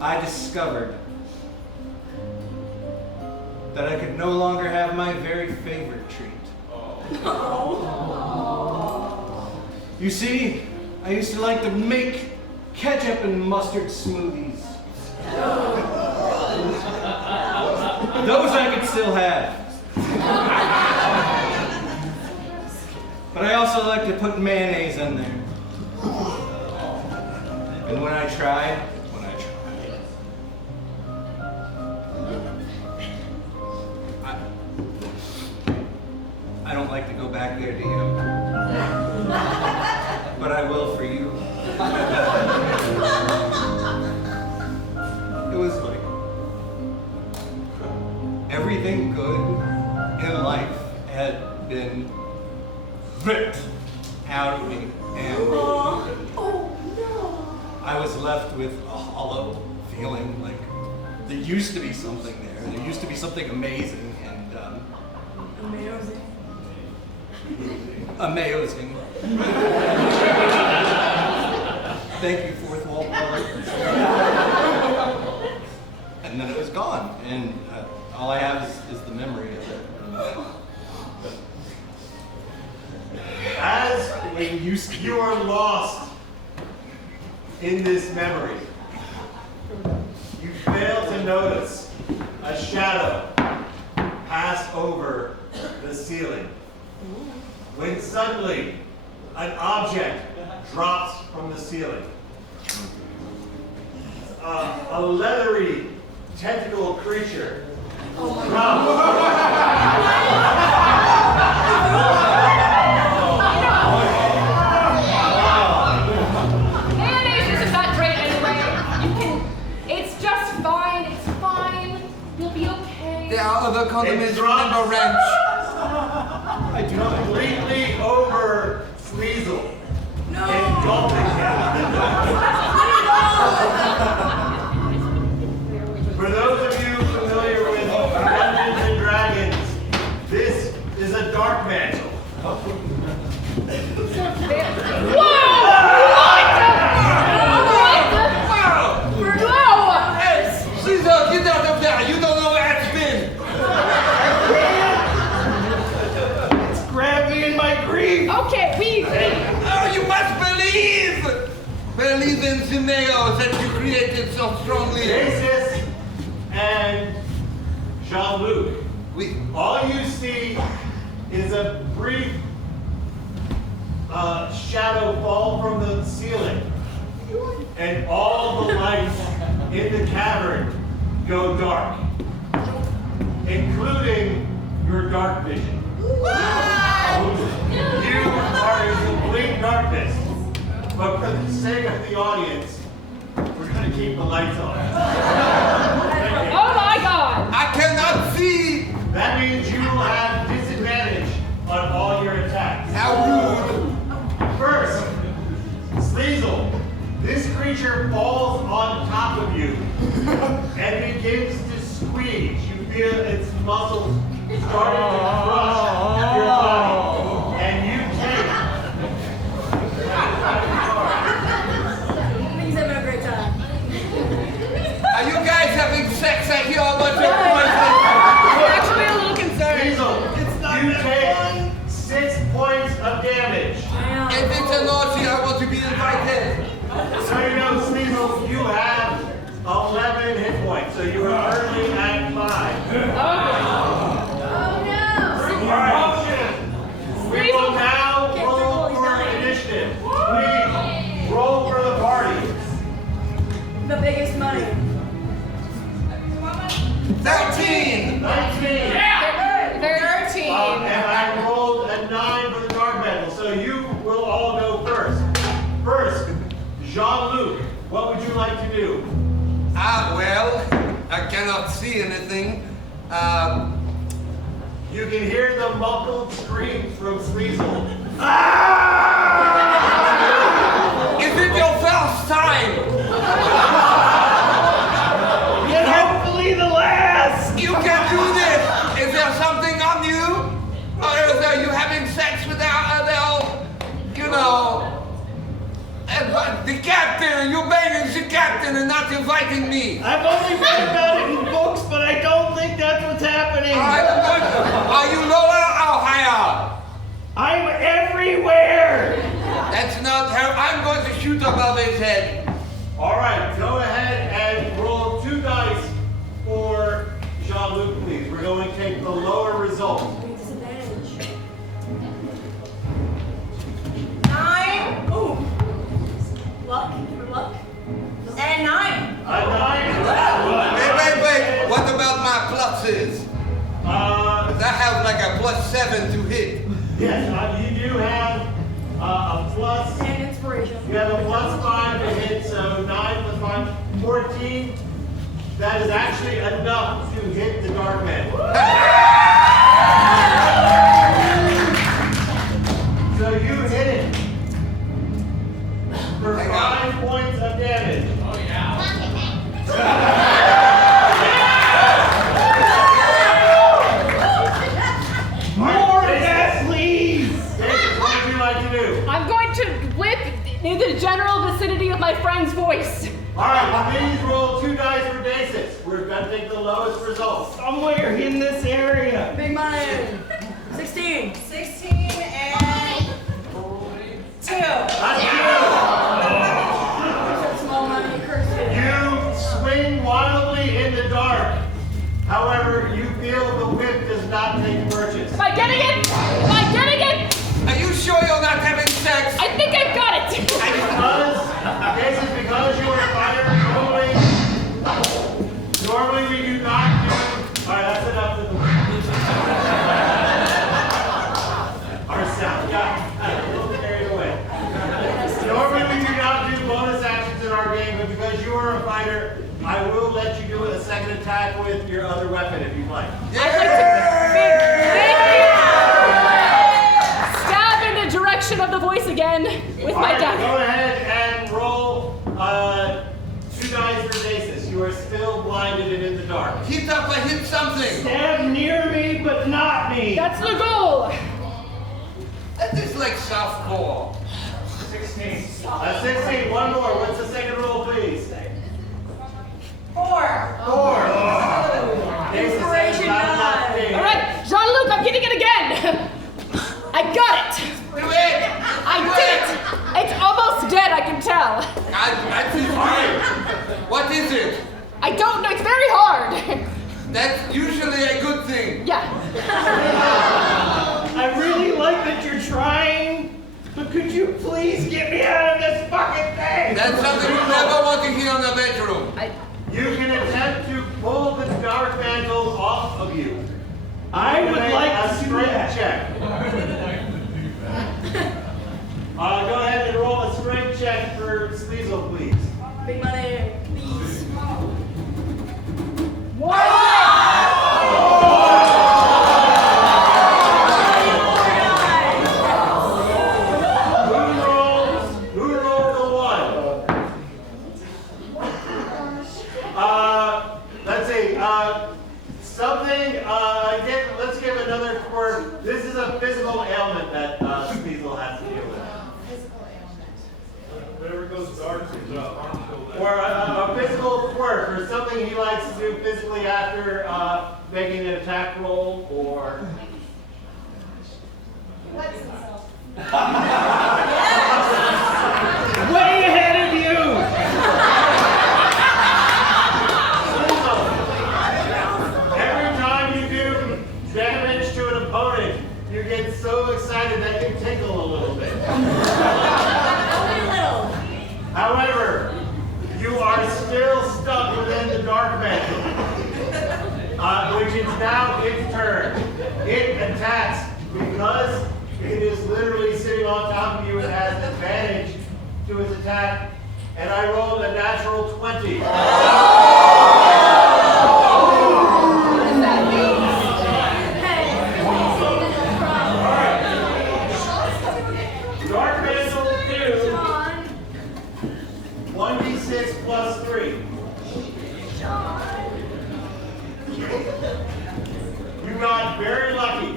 I discovered that I could no longer have my very favorite treat. You see, I used to like to make ketchup and mustard smoothies. Those I could still have. But I also like to put mayonnaise in there. And when I tried, I don't like to go back there, DM. But I will for you. It was like everything good in life had been ripped out of me, and I was left with a hollow feeling like there used to be something there. There used to be something amazing and amazing. Thank you, fourth wall brother. And then it was gone, and all I have is the memory of it. As you are lost in this memory, you fail to notice a shadow pass over the ceiling. When suddenly an object drops from the ceiling. A leathery, tentacle creature drops. Mayonnaise isn't that great anyway. It's just fine. It's fine. You'll be okay. There are other condiments. It drops. Remember ranch. I do completely over Sleazul. Engulfing him. For those of you familiar with Dungeons and Dragons, this is a dark mantle. Whoa! What? Hey, Sleazul, get out of there. You don't know where it's been. Grab me in my grief. Okay, we. Oh, you must believe! Believe in the mayo that you created so strongly. Daisis and Jean-Luc. All you see is a brief shadow fall from the ceiling. And all the lights in the cavern go dark, including your dark vision. You are in complete darkness, but for the sake of the audience, we're going to keep the lights on. Oh my God! I cannot see! That means you will have disadvantage on all your attacks. How rude! First, Sleazul, this creature falls on top of you and begins to squeeze. You feel its muscles starting to crush your body, and you take. He's having a great time. Are you guys having sex? I hear a bunch of I'm actually a little concerned. Sleazul, you take 6 points of damage. If it's an orgy, I want to be invited. So you know, Sleazul, you have 11 hit points, so you are currently at 5. We will now roll for initiative. Please roll for the party. biggest money. 13! 19! Yeah! 13. And I rolled a 9 for the dark mantle, so you will all go first. First, Jean-Luc, what would you like to do? Well, I cannot see anything. You can hear the muffled scream from Sleazul. Is it your first time? Yet hopefully the last! You can do this! Is there something on you? Or are you having sex without, you know, the captain? You banging the captain and not inviting me. I've only read about it in books, but I don't think that's what's happening. Are you lower or higher? I'm everywhere! That's not how I'm going to shoot above his head. All right, go ahead and roll 2 dice for Jean-Luc, please. We're going to take the lower result. 9. Ooh. Luck for luck. And 9. A 9. Wait. What about my pluses? I have like a +7 to hit. Yes, you do have a plus. And inspiration. You have a +5 to hit, so 9 plus 5, 14. That is actually enough to hit the dark man. So you hit it for 5 points of damage. Oh, yeah. More of that, please! Daisis, what would you like to do? I'm going to whip in the general vicinity of my friend's voice. All right, please roll 2 dice for Daisis. We're going to take the lowest results. Somewhere in this area. Big money. 16. 16 and 2. That's Small money, curse it. you swing wildly in the dark. However, you feel the whip does not take purchase. Am I getting it? Am I getting it? Are you sure you're not having sex? I think I got it. Because you are a fighter, normally we do not do. All right, that's enough of the our sound got a little carried away. Normally we do not do bonus actions in our game, but because you are a fighter, I will let you do a second attack with your other weapon if you'd like. I'd like to stab in the direction of the voice again with All my right, dagger. go ahead and roll 2 dice for Daisis. You are still blinded and in the dark. Hit up, I hit something. Stab near me, but not me. That's the goal. That is like softball. 16. 16. One more. What's the second roll, please? 4. 4. Daisis has not enough Inspiration thing. All right, Jean-Luc, I'm getting it again. I got it. Do it. I did it. It's almost dead, I can tell. That is fine. What is it? I don't know. It's very hard. That's usually a good thing. Yeah. I really like that you're trying, but could you please get me out of this fucking thing? That's something you never want to hear in the bedroom. You can attempt to pull the dark mantle off of you. I would Make like a to do strength that. check. Go ahead and roll a strength check for Sleazul, please. Big money, please. Who rolled the 1? Let's see. Let's give another quirk. This is a physical ailment that Sleazul has to deal with. Whatever goes dark is arm shoulder. Or a physical quirk, or something he likes to do physically after making an attack roll, or... Way ahead of you! Every time you do damage to an opponent, you get so excited that you tickle a little bit. However, you are still which is now its turn. It attacks because it is literally sitting on top of you. It has an advantage to its attack, and I rolled a natural 20. Dark Mantle do 1d6 plus 3. You got very lucky.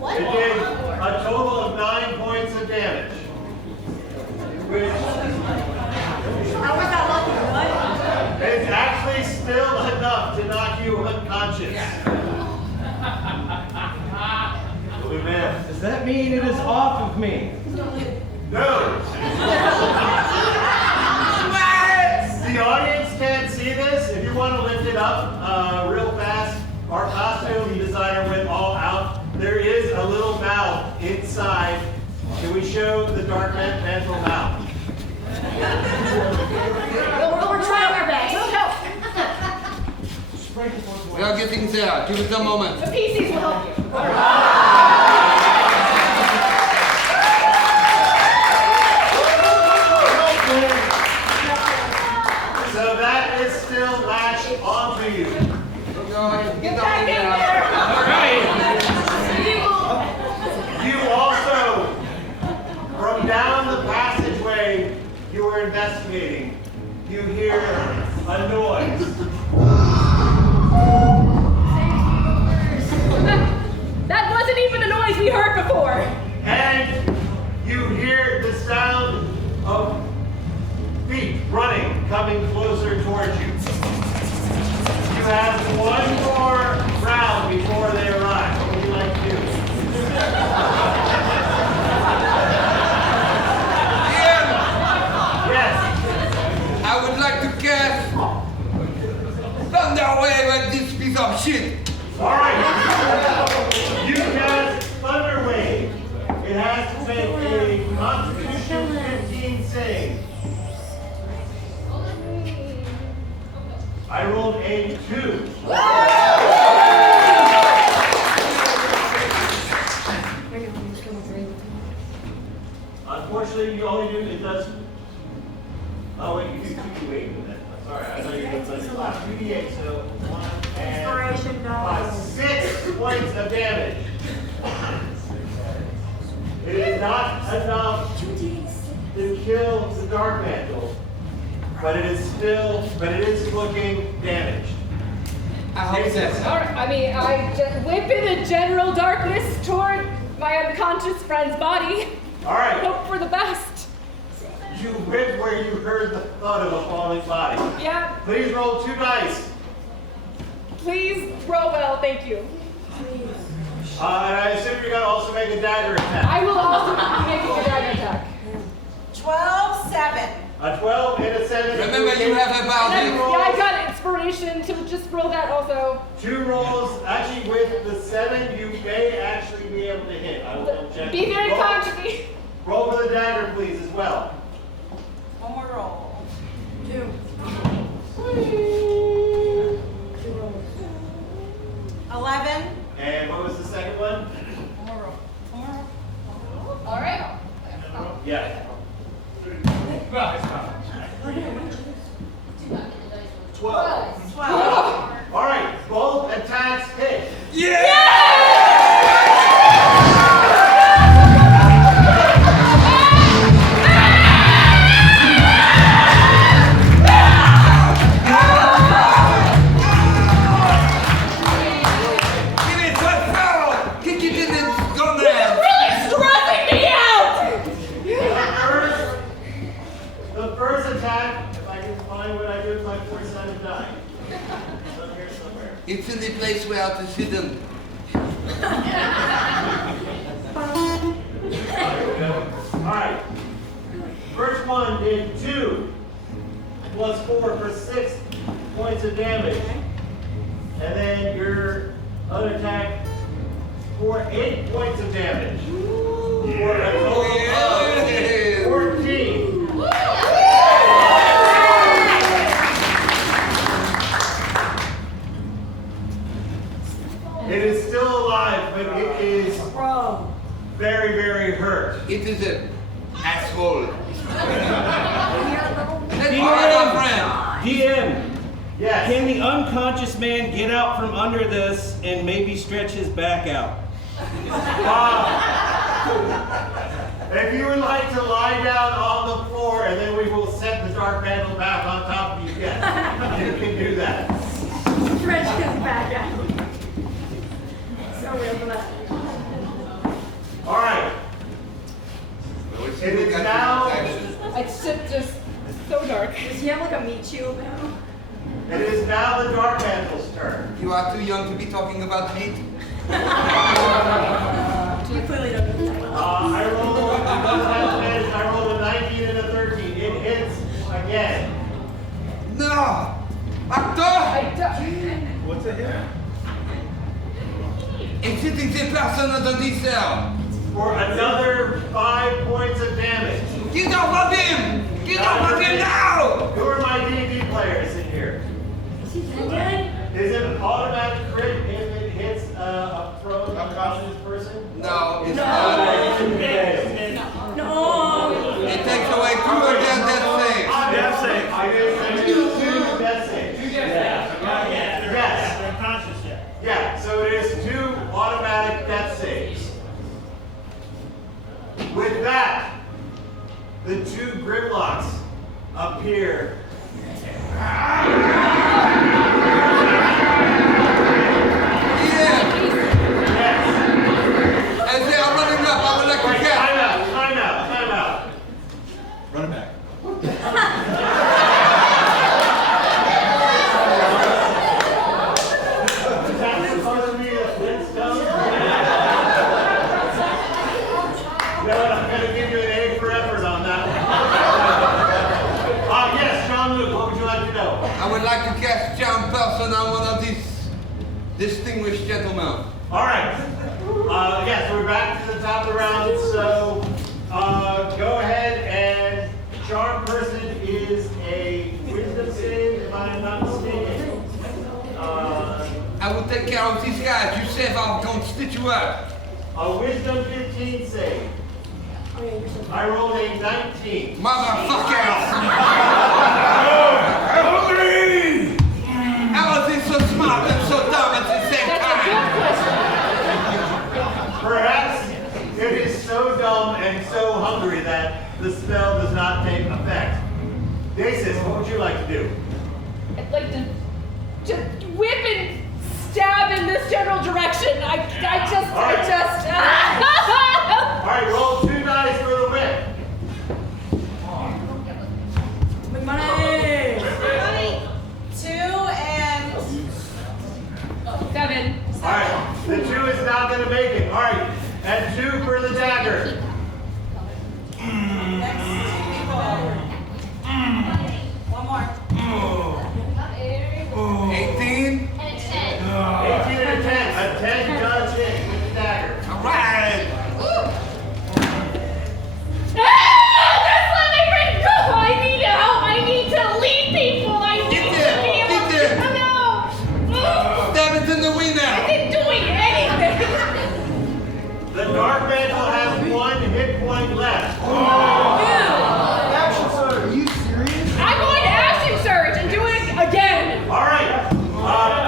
It did a total of 9 points of damage. Which is actually still enough to knock you unconscious. Amen. Does that mean it is off of me? No! The audience can't see this. If you want to lift it up real fast, our costume designer went all out. There is a little mouth inside. Can we show the Dark Mantle mouth? We're trying our best. Help. We are getting there. Give it a moment. The PCs will help you. So that is still latched onto you. Get up in there. All right. You also, from down the passageway you were investigating, you hear a noise. That wasn't even the noise we heard before. And you hear the sound of feet running, coming closer towards you. You have one more round before they arrive. What would you like to do? Yes. I would like to cast Thunder Wave at this piece of shit. All right. You cast Thunder Wave. It has to make a Constitution 15 save. I rolled a 2. Unfortunately, you only do, it does. Oh, wait, you do 2d8 with it. Sorry, I thought you did 2d8, so 1 and 5. 6 points of damage. It is not enough to kill the Dark Mantle, but it is looking damaged. I hope that's All right, I mean, I just whip in the general darkness toward my unconscious friend's body. All right. Hope for the best. You whipped where you heard the thud of a falling body. Yeah. Please roll 2 dice. Please roll well, thank you. And I assume you're going to also make a dagger attack. I will also be making a dragon attack. 12, 7. A 12 and a 7. Remember, you have a bounty. Yeah, I got inspiration to just roll that also. 2 rolls. Actually, with the 7, you may actually be able to hit. I will check. Be very kind to me. Roll for the dagger, please, as well. One more roll. 2. 11. And what was the second one? One more roll. One more roll. All right. Yeah. 12. All right. Both attacks hit. The first attack, if I can find what I do with my 47 die. It's up here somewhere. It's in the place where it is hidden. Alright. First one did 2 plus 4 for 6 points of damage. And then your other attack for 8 points of damage. For a total of 14. but it is very, very hurt. It is an asshole. DM, Yes. can the unconscious man get out from under this and maybe stretch his back out? If you would like to lie down on the floor and then we will set the dark mantle back on top of you, yes, you can do that. Stretch his back out. So real for that. All right. It is now. It's just so dark. Does he have like a meat shield now? It is now the dark mantle's turn. You are too young to be talking about meat. You clearly don't know. I rolled a 19 and a 13. It hits again. No! Acteur! What's it here? Exiting the person under this cell. For another 5 points of damage. Get off of him! Get off of him now! Who are my D&D players in here? Is it an automatic crit if it hits a prone unconscious person? No, it's No. not. No. It takes away 2 of their death saves. Death save. I guess I do 2 death saves. Yes. Unconscious yet. Yeah, so it is 2 automatic death saves. With that, the 2 Grimlocks appear. Yes. As they are running up, I would like to Wait, get. time out. Run it back. Is that supposed to be a Flintstone? No, I'm going to give you an A for effort on that one. Yes, Jean-Luc, what would you like to know? I would like to cast Charm Person on one of these distinguished gentlemen. All right. Yes, we're back to the top of the round, so go ahead and Charm Person is a wisdom save, if I'm not mistaken. I will take care of these guys. You save our constituent. A wisdom 15 save. I rolled a 19. Motherfucker! How is he so smart and so dumb at the same time? Perhaps it is so dumb and so hungry that the spell does not take effect. Daisis, what would you like to do? I'd like to just whip and stab in this general direction. I just. All right, roll 2 dice for the whip. Money. 2 and 7. All right, the 2 is not going to make it. All right, and 2 for the dagger. next people. One more. 18. And a 10. 18 and a 10. A 10 does hit with the dagger. All right. Just let me go! I need help! I need to lead people! I need Get to there, be able get there. to. No! Stab it in the window. Isn't doing anything! The Dark Mantle has 1 hit point left. Action, sir. Are you serious? I'm going to action surge and do it again! All right,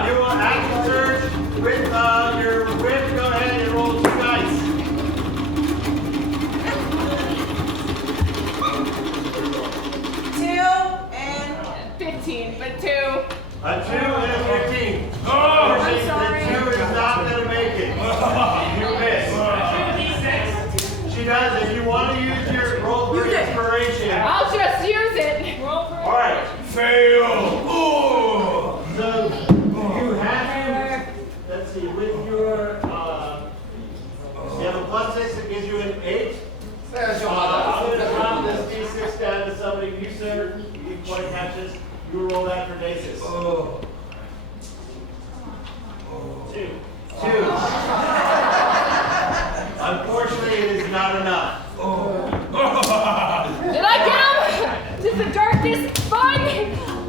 you will action surge with your whip. Go ahead and roll 2 dice. 2 and 15, but 2. A 2 and a 15. I'm sorry. The 2 is not going to make it. You miss. She does. If you want to use your roll for inspiration. I'll just use it. All right. Fail. So you have to, let's see, with your, you have a +6 that gives you an 8. There's your I'm mother. going to drop this D6 down to somebody. You, sir, you get point catches. You roll that for Daisis. 2. Unfortunately, it is not enough. Did I get him? Is the darkness fun?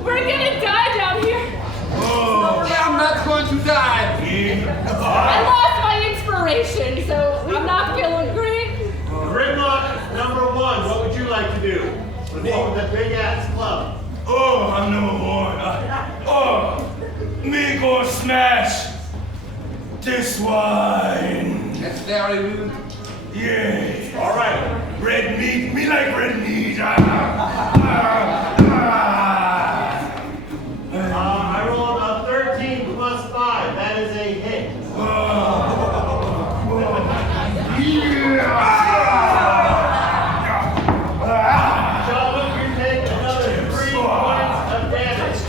We're gonna die down here. I'm not going to die. I lost my inspiration. perform with the Big Ass Club. Oh, I'm number one. Me go smash this wine. That's very rude. Yeah. All right. Red meat. Me like red meat. I rolled a 13 plus 5. That is a hit. Jean-Luc, you take another 3 points of damage.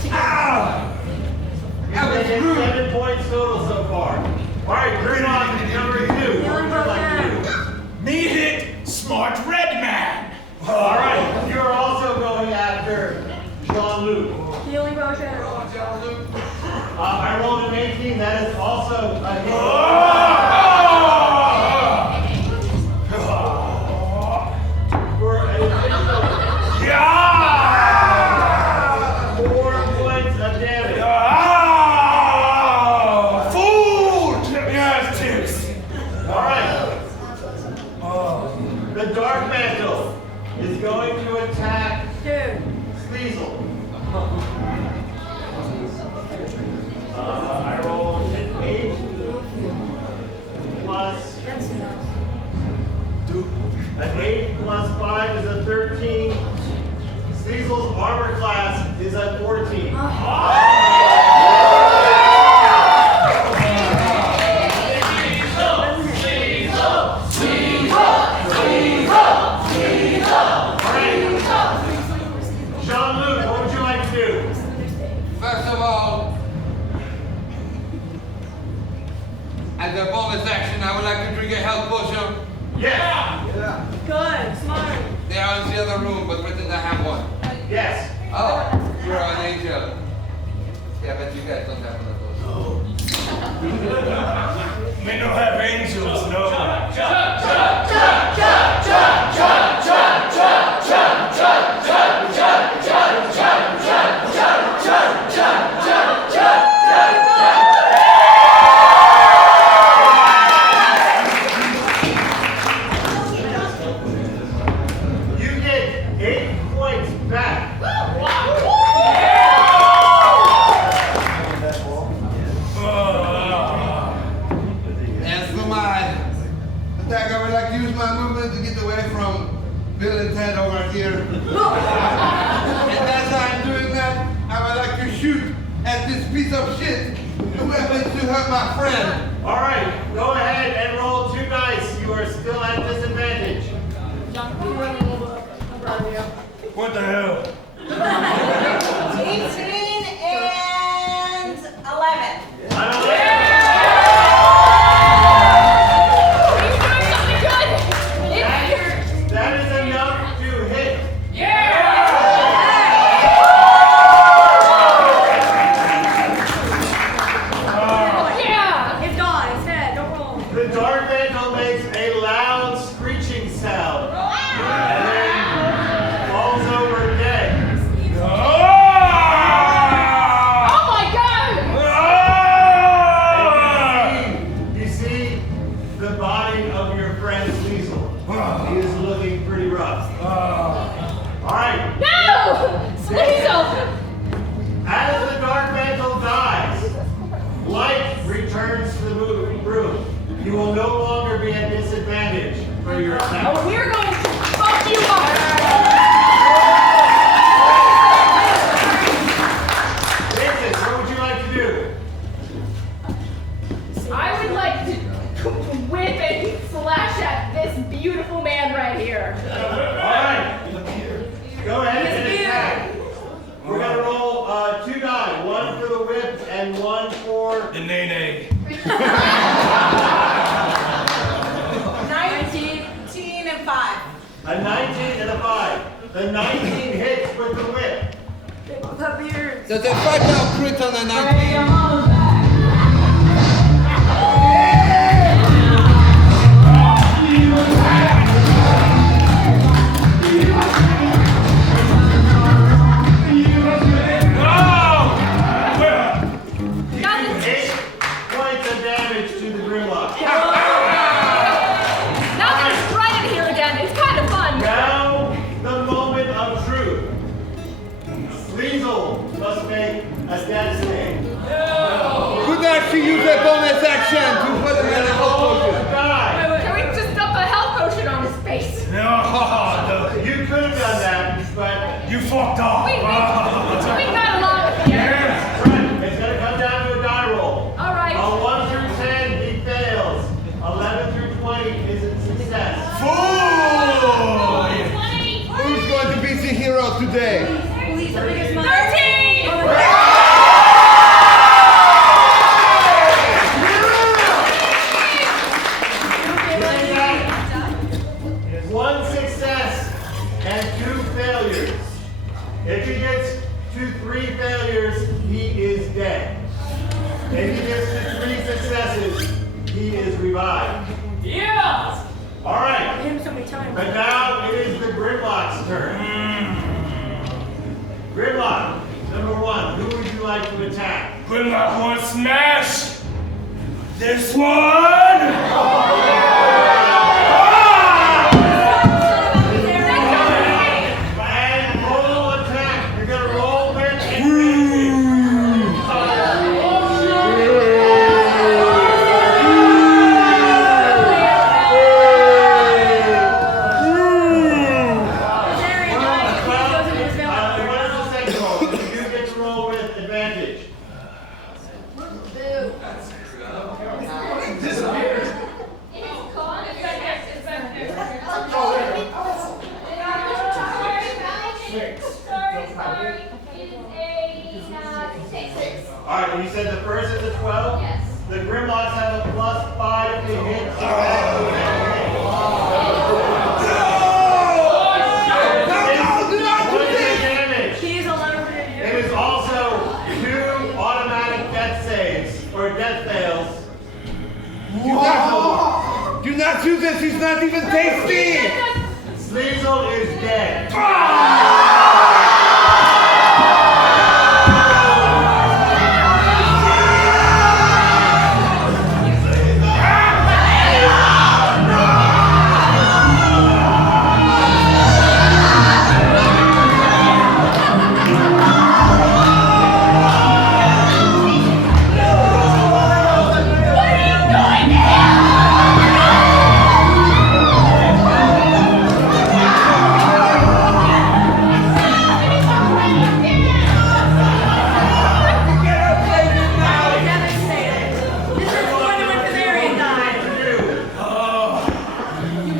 You've taken 7 points total so far. All right, Grimlock number 2. What would you like to do? Me hit smart red man. All right, you are also going after Jean-Luc. Healing potion. I rolled an 18. That is also a hit. For an additional 4 points of damage. Food. Yes, tips. All right. The Dark Mantle is going to attack Sleazul. I rolled an 8 plus. An 8 plus 5 is a 13. Sleazul's armor class is a 14. Jean-Luc, what would you like to do? First of all, as a bonus action, I would like to drink a health potion. Yeah. Good, smart. They are in the other room, but pretend I have one. Yes. Oh, you're an angel. Yeah, but you guys don't have one of those. Me no have angels, no. You get 8 points back. As for my attack, I would like to use my movement to get away from Bill and Ted over here. And as I'm doing that, I would like to shoot at this piece of shit who happens to hurt my friend. All right, go ahead and roll 2 dice. You are still at disadvantage. What the hell? 18 and 11. That is enough to hit. It's gone, it's dead, don't roll. The Dark Mantle makes a loud screeching sound and then falls over dead. Oh my god! And you see the body of your friend Sleazul. He is looking pretty rough. All right. No! Sleazul! As the Dark Mantle dies, light returns to the room. You will no longer be at disadvantage for your attack. Oh, we're going to fuck you up! Daisis, what would you like to do? I would like to whip and slash at this beautiful man right here. Alright. Go ahead and attack. We're going to roll 2 die. 1 for the whip and 1 for... The nay-nay. 19 and 5. A 19 and a 5. The 19 hits with the whip. They both have beards. Does it fight out crit on the 19? Now that it's right in here again, it's kind of fun. Now, the moment of truth. to use a bonus action to put him in a health potion. Can we just dump a health potion on his face? No. You could have done that, but You fucked off. We got along with him. it's going to come down to a die roll. All right. On 1 through 10, he fails. 11 through 20 is a success. Fool! Who's going to be the hero today? 13! 1 success and 2 failures. If he gets to 3 failures, he is dead. If he gets to 3 successes, he is revived. Yeah! All right. Hit him so many times. But now it is the Grimlock's turn. Grimlock, number 1, who would you like to attack? Good luck, one smash. This one. And roll attack. You're gonna roll with what is the second roll? You get to roll with advantage. All right, and you said the first is a 12? Yes. The Grimlocks have a +5 to hit. What is the damage? He's alone. It is also 2 automatic death saves, or death fails. Do not do this, he's not even tasty! Sleazul is dead.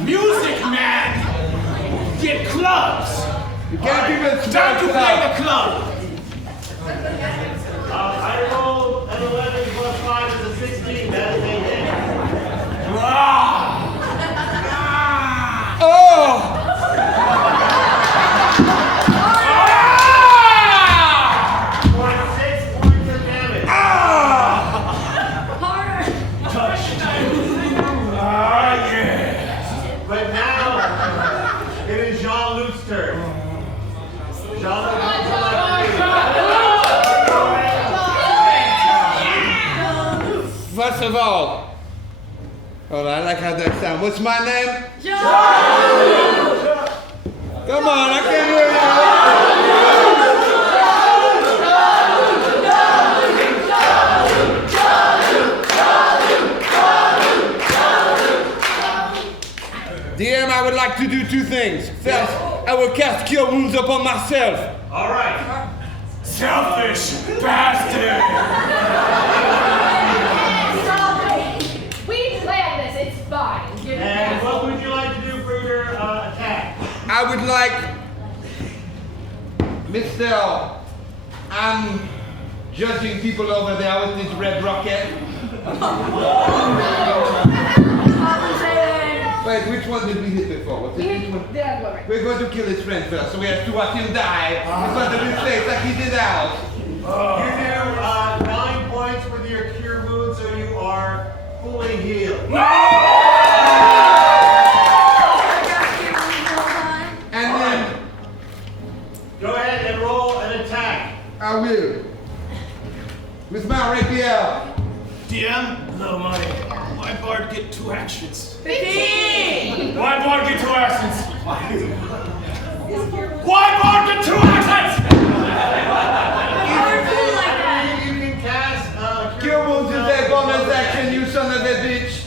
Music, man. Get clubs. You can't even Time to play the club. I rolled an 11 plus 5 is a 16. That is a hit. Oh! 6 points of damage. Yeah. But now it is Jean-Luc's turn. Jean-Luc, what would you like to do? First of all, hold on, I like how that sounds. What's my name? Come on, I can't hear you. DM, I would like to do 2 things. First, I will cast Cure Wounds upon myself. All right. Selfish bastard. We planned this, it's fine. And what would you like to do for your attack? I would like, Mr. I'm judging people over there with this red rocket. Wait, which one did we hit before? Was it this one? We're going to kill his friend first, so we have to watch him die in front of his face like he did ours. You do 9 points with your cure wound, so you are fully healed. And then Go ahead and roll an attack. I will. With my rapier. DM, no money. Why Bard get 2 actions? 15! Why Bard get 2 actions? Why Bard get 2 actions? You can cast Cure Wounds is a bonus action, you son of a bitch.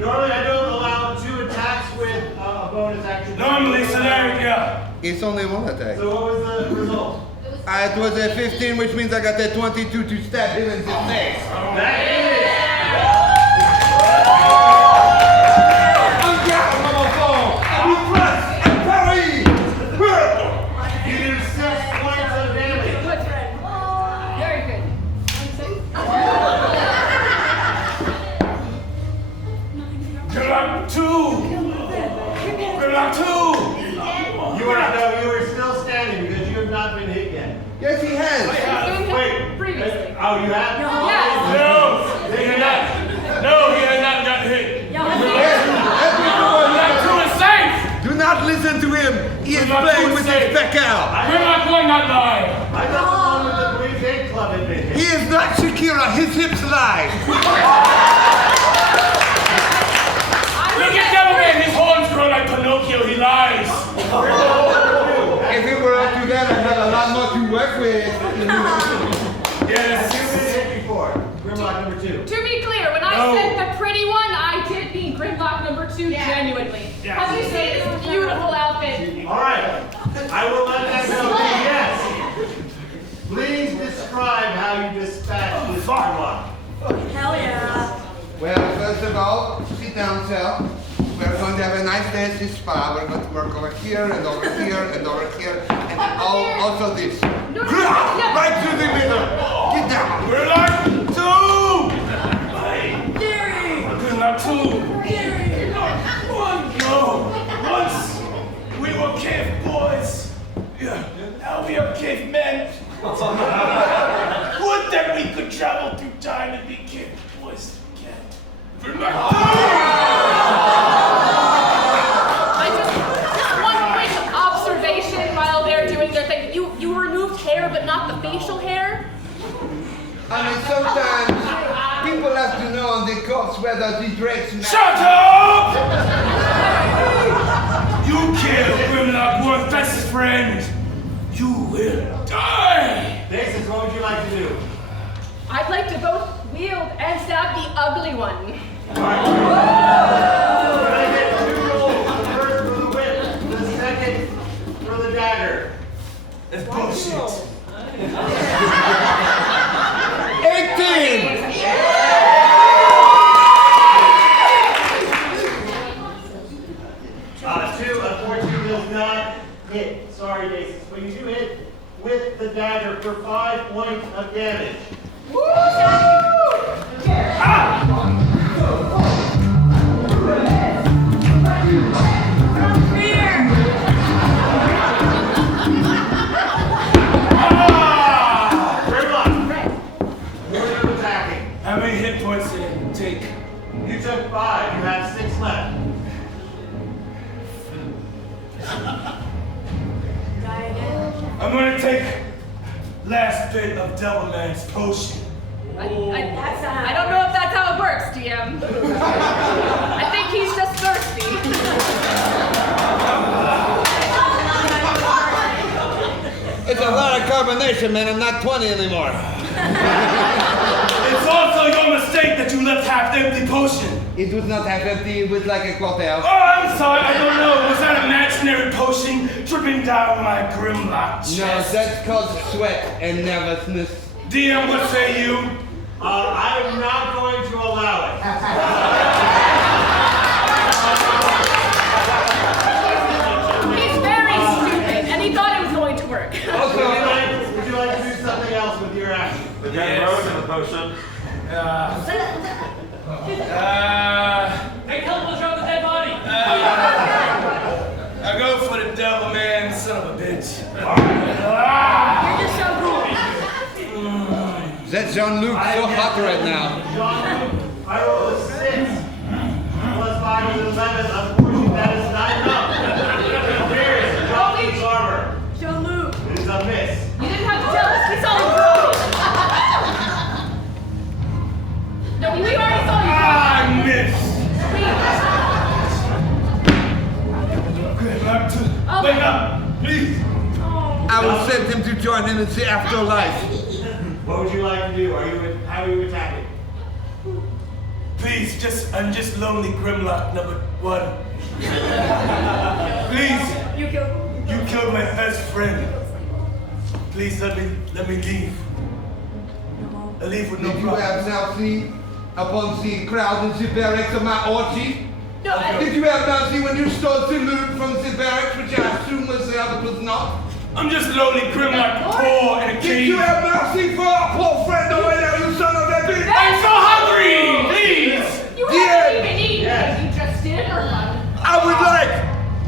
Normally I don't allow 2 attacks with a bonus action. Normally, so there we go. It's only one attack. So what was the result? It was a 15, which means I got a 22 to stab him in the face. That is. You do 6 points of damage. Very good. Grimlock 2! Grimlock 2! You were still standing because you have not been hit yet. Yes, he has. Wait. Previously. Oh, you have? Yes. No! He had not. No, he had not gotten hit. Grimlock 2 is safe! Do not listen to him. He is playing with his back out. Grimlock 1 not lying. I got the one with the Green Gate Club had been hit. He is not Shakira. His hips lie. Look at Devilman, his horns grow like Pinocchio, he lies. If it were up to that, I'd have a lot more to work with. Yes. You've been hit before. Grimlock number 2. To be clear, when I said the pretty one, I did mean Grimlock number 2 genuinely. Have you seen this beautiful outfit? Alright. I will let that go. Yes. Please describe how you dispatch this Grimlock. Hell yeah. Well, first of all, sit down, sir. We're going to have a nice day at this spa. We're going to work over here and over here and over here and then also this. Right through the middle. Get down. Grimlock 2! Gary! Grimlock 2! No! Once we were cave boys. Yeah. Now we are cavemen. Would that we could travel through time and be cave boys again. Grimlock 2! One quick observation while they're doing their thing. You removed hair, but not the facial hair. I mean, sometimes people have to know on the course whether the drapes match. Shut up! You killed Grimlock 1's best friend. You will die! Daisis, what would you like to do? I'd like to both wield and stab the ugly one. Alright. Can I get 2 rolls? The first for the whip, the second for the dagger. That's bullshit. 18! 2, unfortunately, does not hit. Sorry, Daisis, but you do hit with the dagger for 5 points of damage. Woo! Grimlock, who are you attacking? How many hit points did it take? You took 5. You have 6 left. I'm gonna take last bit of Devilman's potion. I don't know if that's how it works, DM. I think he's just thirsty. It's a lot of carbonation, man. I'm not 20 anymore. It's also your mistake that you left half empty potion. It was not half empty. It was like a quarter. Oh, I'm sorry. I don't know. Was that imaginary potion dripping down my Grimlock chest? No, that's called sweat and nervousness. DM, what say you? I am not going to allow it. He's very stupid, and he thought it was going to work. Also, Would you like to do something else with your action? The dead road and the potion. Hey, help us around the dead body. I go for the Devilman, son of a bitch. You're so cool. that Jean-Luc so hot right now. Jean-Luc, I rolled a 6. Plus 5 is 11. Unfortunately, that is not enough. Here's Jean-Luc's armor. Jean-Luc. It is a miss. You didn't have to tell us. We saw him throw. No, we already saw you. I missed. Good luck to wake up, please. I will send him to join him in the afterlife. What would you like to do? How are you attacking? Please, I'm just lonely Grimlock number 1. Please. You killed my best friend. Please let me leave. I leave with no Did you problem. have now seen upon the crowd in the barracks of my orgy? No, Did you have not seen when you stole the loot from the barracks, which I assume was the other was not? I'm just lonely Grimlock, poor in a Did cave. you have mercy for our poor friend over there, you son of a bitch? I'm so hungry! Please! you haven't even eaten. You just did, or what? I would like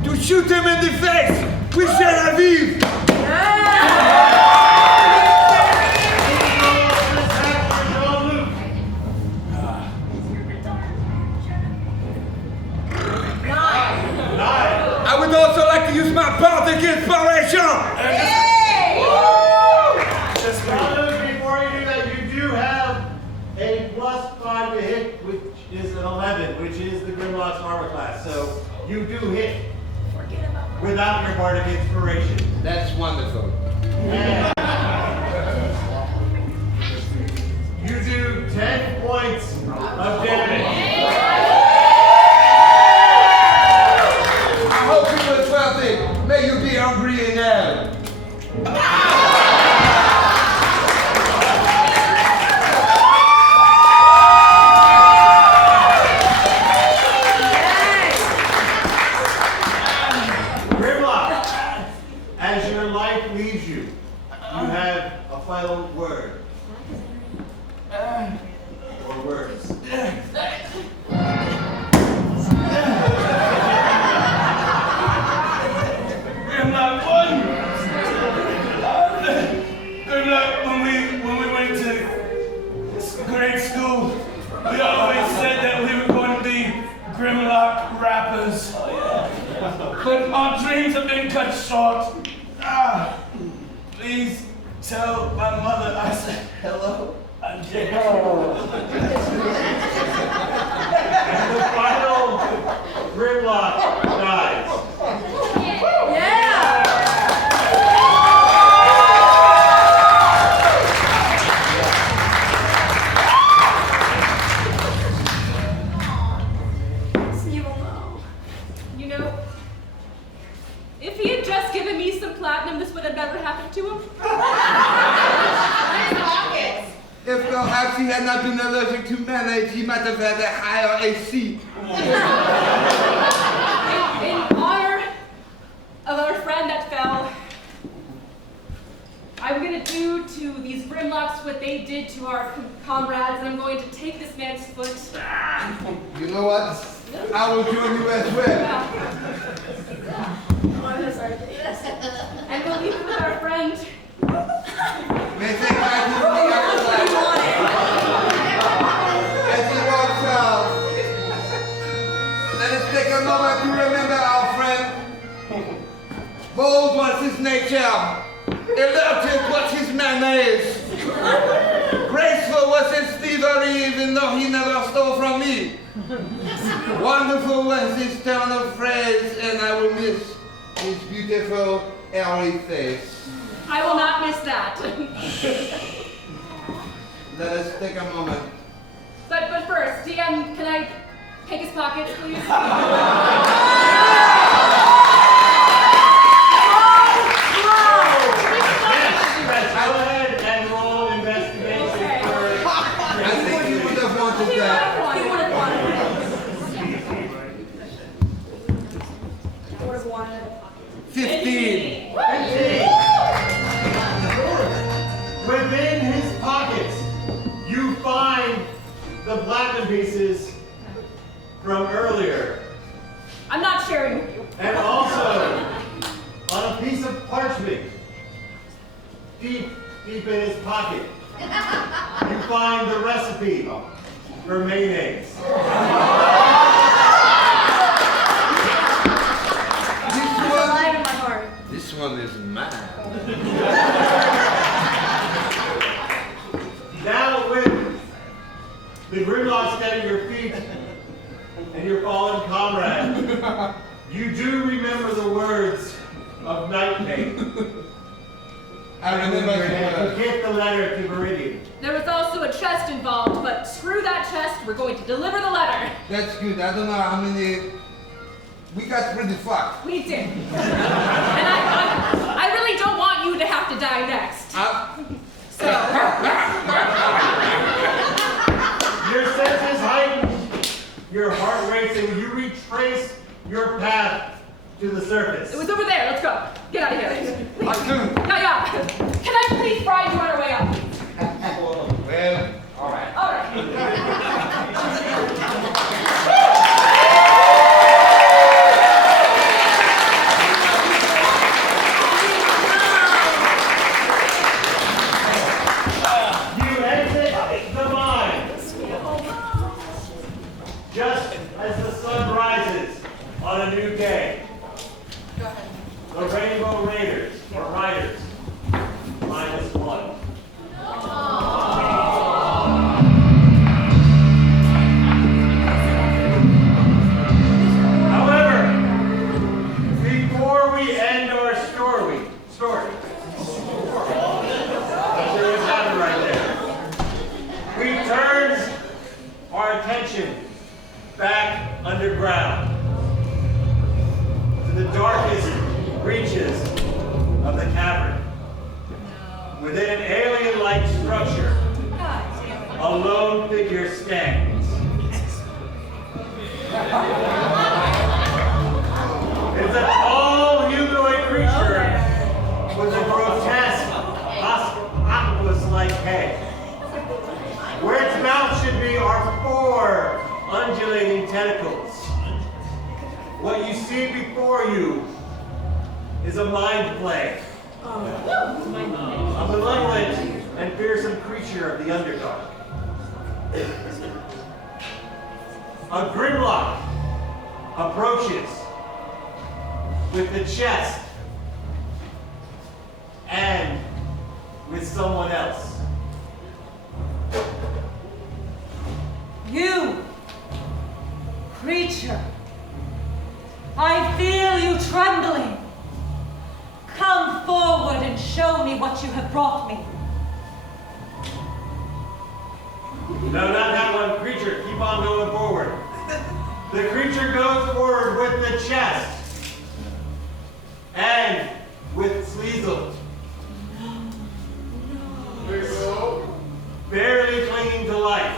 to shoot him in the face with Genevieve. I would also like to use my bardic inspiration. Before you do that, you do have a +5 to hit, which is an 11, which is the Grimlock's armor class. So you do hit without your bardic inspiration. That's wonderful. And you do 10 points of damage. I hope you were 12. May you be hungry in hell. Grimlock, as your life leaves you, you have a final word. Or words. Grimlock 1! Grimlock, when we went to grade school, we always said that we were going to be Grimlock rappers. But our dreams have been cut short. Please tell my mother I said hello. I'm dead. And the final Grimlock dies. You know, if he had just given me some platinum, this would have never happened to him. If perhaps he had not been allergic to mayonnaise, he might have had a higher AC. In honor of our friend that fell, I'm going to do to these Grimlocks what they did to our comrades, and I'm going to take this man's foot. You know what? I will join you as well. And we'll leave it with our friend. May they guide you in the afterlife. As he walks out, let us take a moment to remember our friend. Bold was his nature. Alert was his manners. Graceful was his thievery, even though he never stole from me. Wonderful was his turn of phrase, and I will miss his beautiful, airy face. I will not miss that. Let us take a moment. But first, DM, can I pick his pockets, please? Go ahead and roll investigation for. I think you would have wanted that. He would have wanted it. I would have wanted it. 15. Within his pockets, you find the platinum pieces from earlier. I'm not sharing with you. And also, on a piece of parchment, deep in his pocket, you find the recipe for mayonnaise. Alive in my heart. This one is mine. Now with the Grimlock at your feet and your fallen comrade, you do remember the words of Night Pain. I remember to get the letter to Meridian. There was also a chest involved, but screw that chest, we're going to deliver the letter. That's good. I don't know how many. We got pretty fucked. We did. And I really don't want you to have to die next. So. Your senses heightened, your heart racing, you retrace your path to the surface. It was over there. Let's go. Get out of here. Let's do. Yeah. Can I please ride you on our way up? Well, all right. All right. You exit the mine. Just as the sun rises on a new day. The Rainbow Raiders, or Riders, -1. However, before we end our story, that's what's happening right there. We turn our attention back underground to the darkest reaches of the cavern. Within an alien-like structure, a lone figure stands. It's a tall humanoid creature with a grotesque octopus-like head. Where its mouth should be are 4 undulating tentacles. What you see before you is a mind play. A malevolent and fearsome creature of the Underdark. A Grimlock approaches with the chest and with someone else. You, creature, I feel you trembling. Come forward and show me what you have brought me. No, not that one. Creature, keep on going forward. The creature goes forward with the chest and with Sleazul. Barely clinging to life.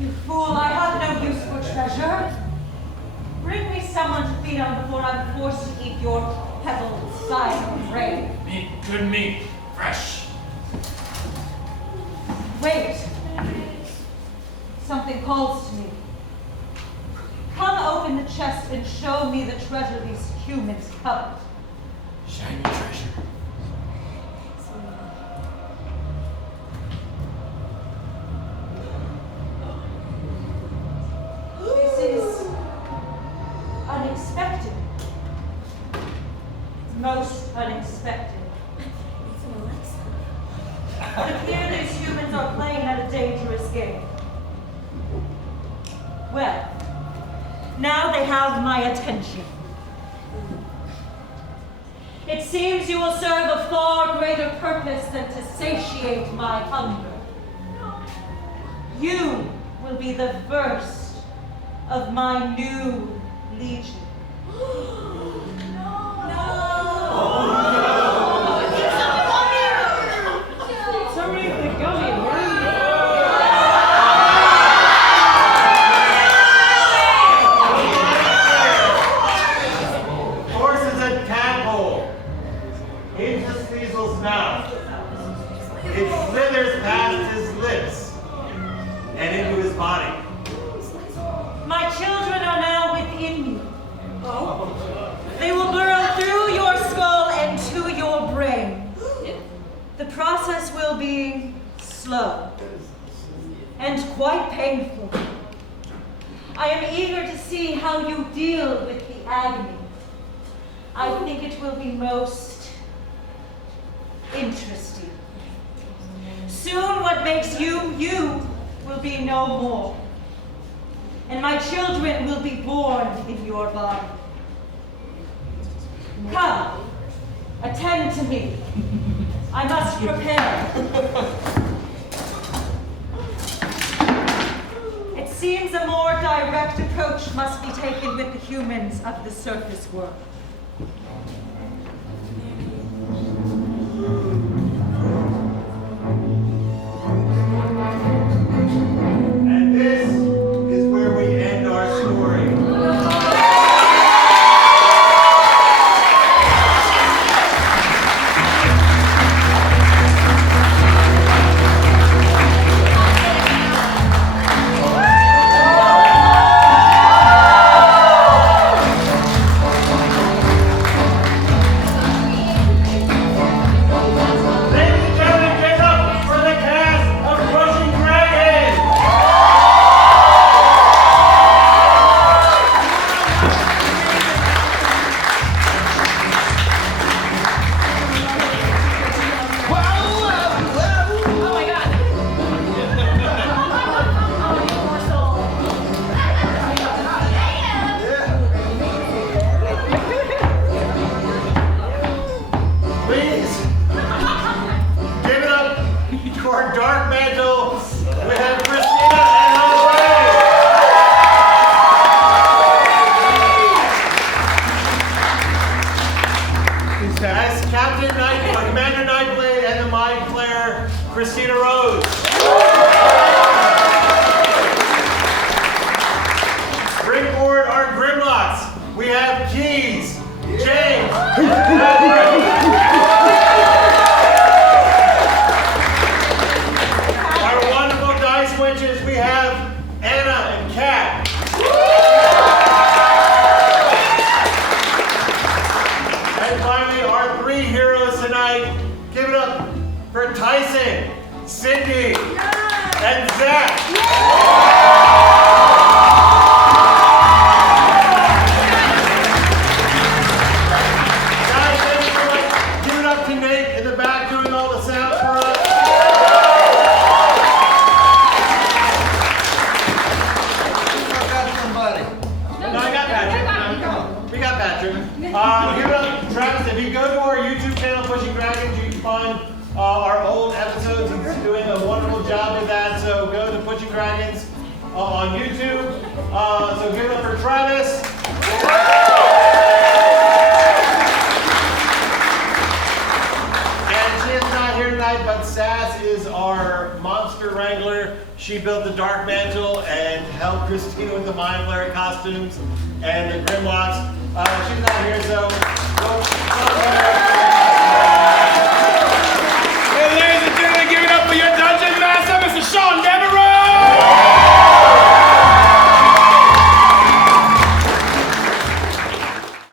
You fool, I have no use for treasure. Bring me someone to feed on before I'm forced to eat your pebble-sized brain. Meat, good meat, fresh. Wait. Something calls to me. Come open the chest and show me the treasure these humans covet. Shiny treasure. This is unexpected. Most unexpected. It appears these humans are playing at a dangerous game. Well, now they have my attention. It seems you will serve a far greater purpose than to satiate my hunger. You will be the first of my new legion. Somebody with a gummy worm. Forces a tadpole into Sleazul's mouth. It slithers past his lips and into his body. My children are now within you. They will burrow through your skull and to your brain. The process will be slow and quite painful. I am eager to see how you deal with the agony. I think it will be most interesting. Soon what makes you, you will be no more. And my children will be born in your body. to me. I must prepare. It seems a more direct approach must be taken with the humans of the surface world. And this is where we end our story. Tyson, Cindy, and Zach. Guys, thank you so much. Give it up to Nate in the back doing all the sounds for us. I got somebody. No, I got Patrick. We got Patrick. Give it up, Travis. If you go to our YouTube channel, Pushing Dragons, you can find our old episodes. He's doing a wonderful job with that. So go to Pushing Dragons on YouTube. So give it up for Travis. And she is not here tonight, but Sass is our monster wrangler. She built the Dark Mantle and helped Christina with the Mind Flayer costumes and the Grimlocks. She's not here, so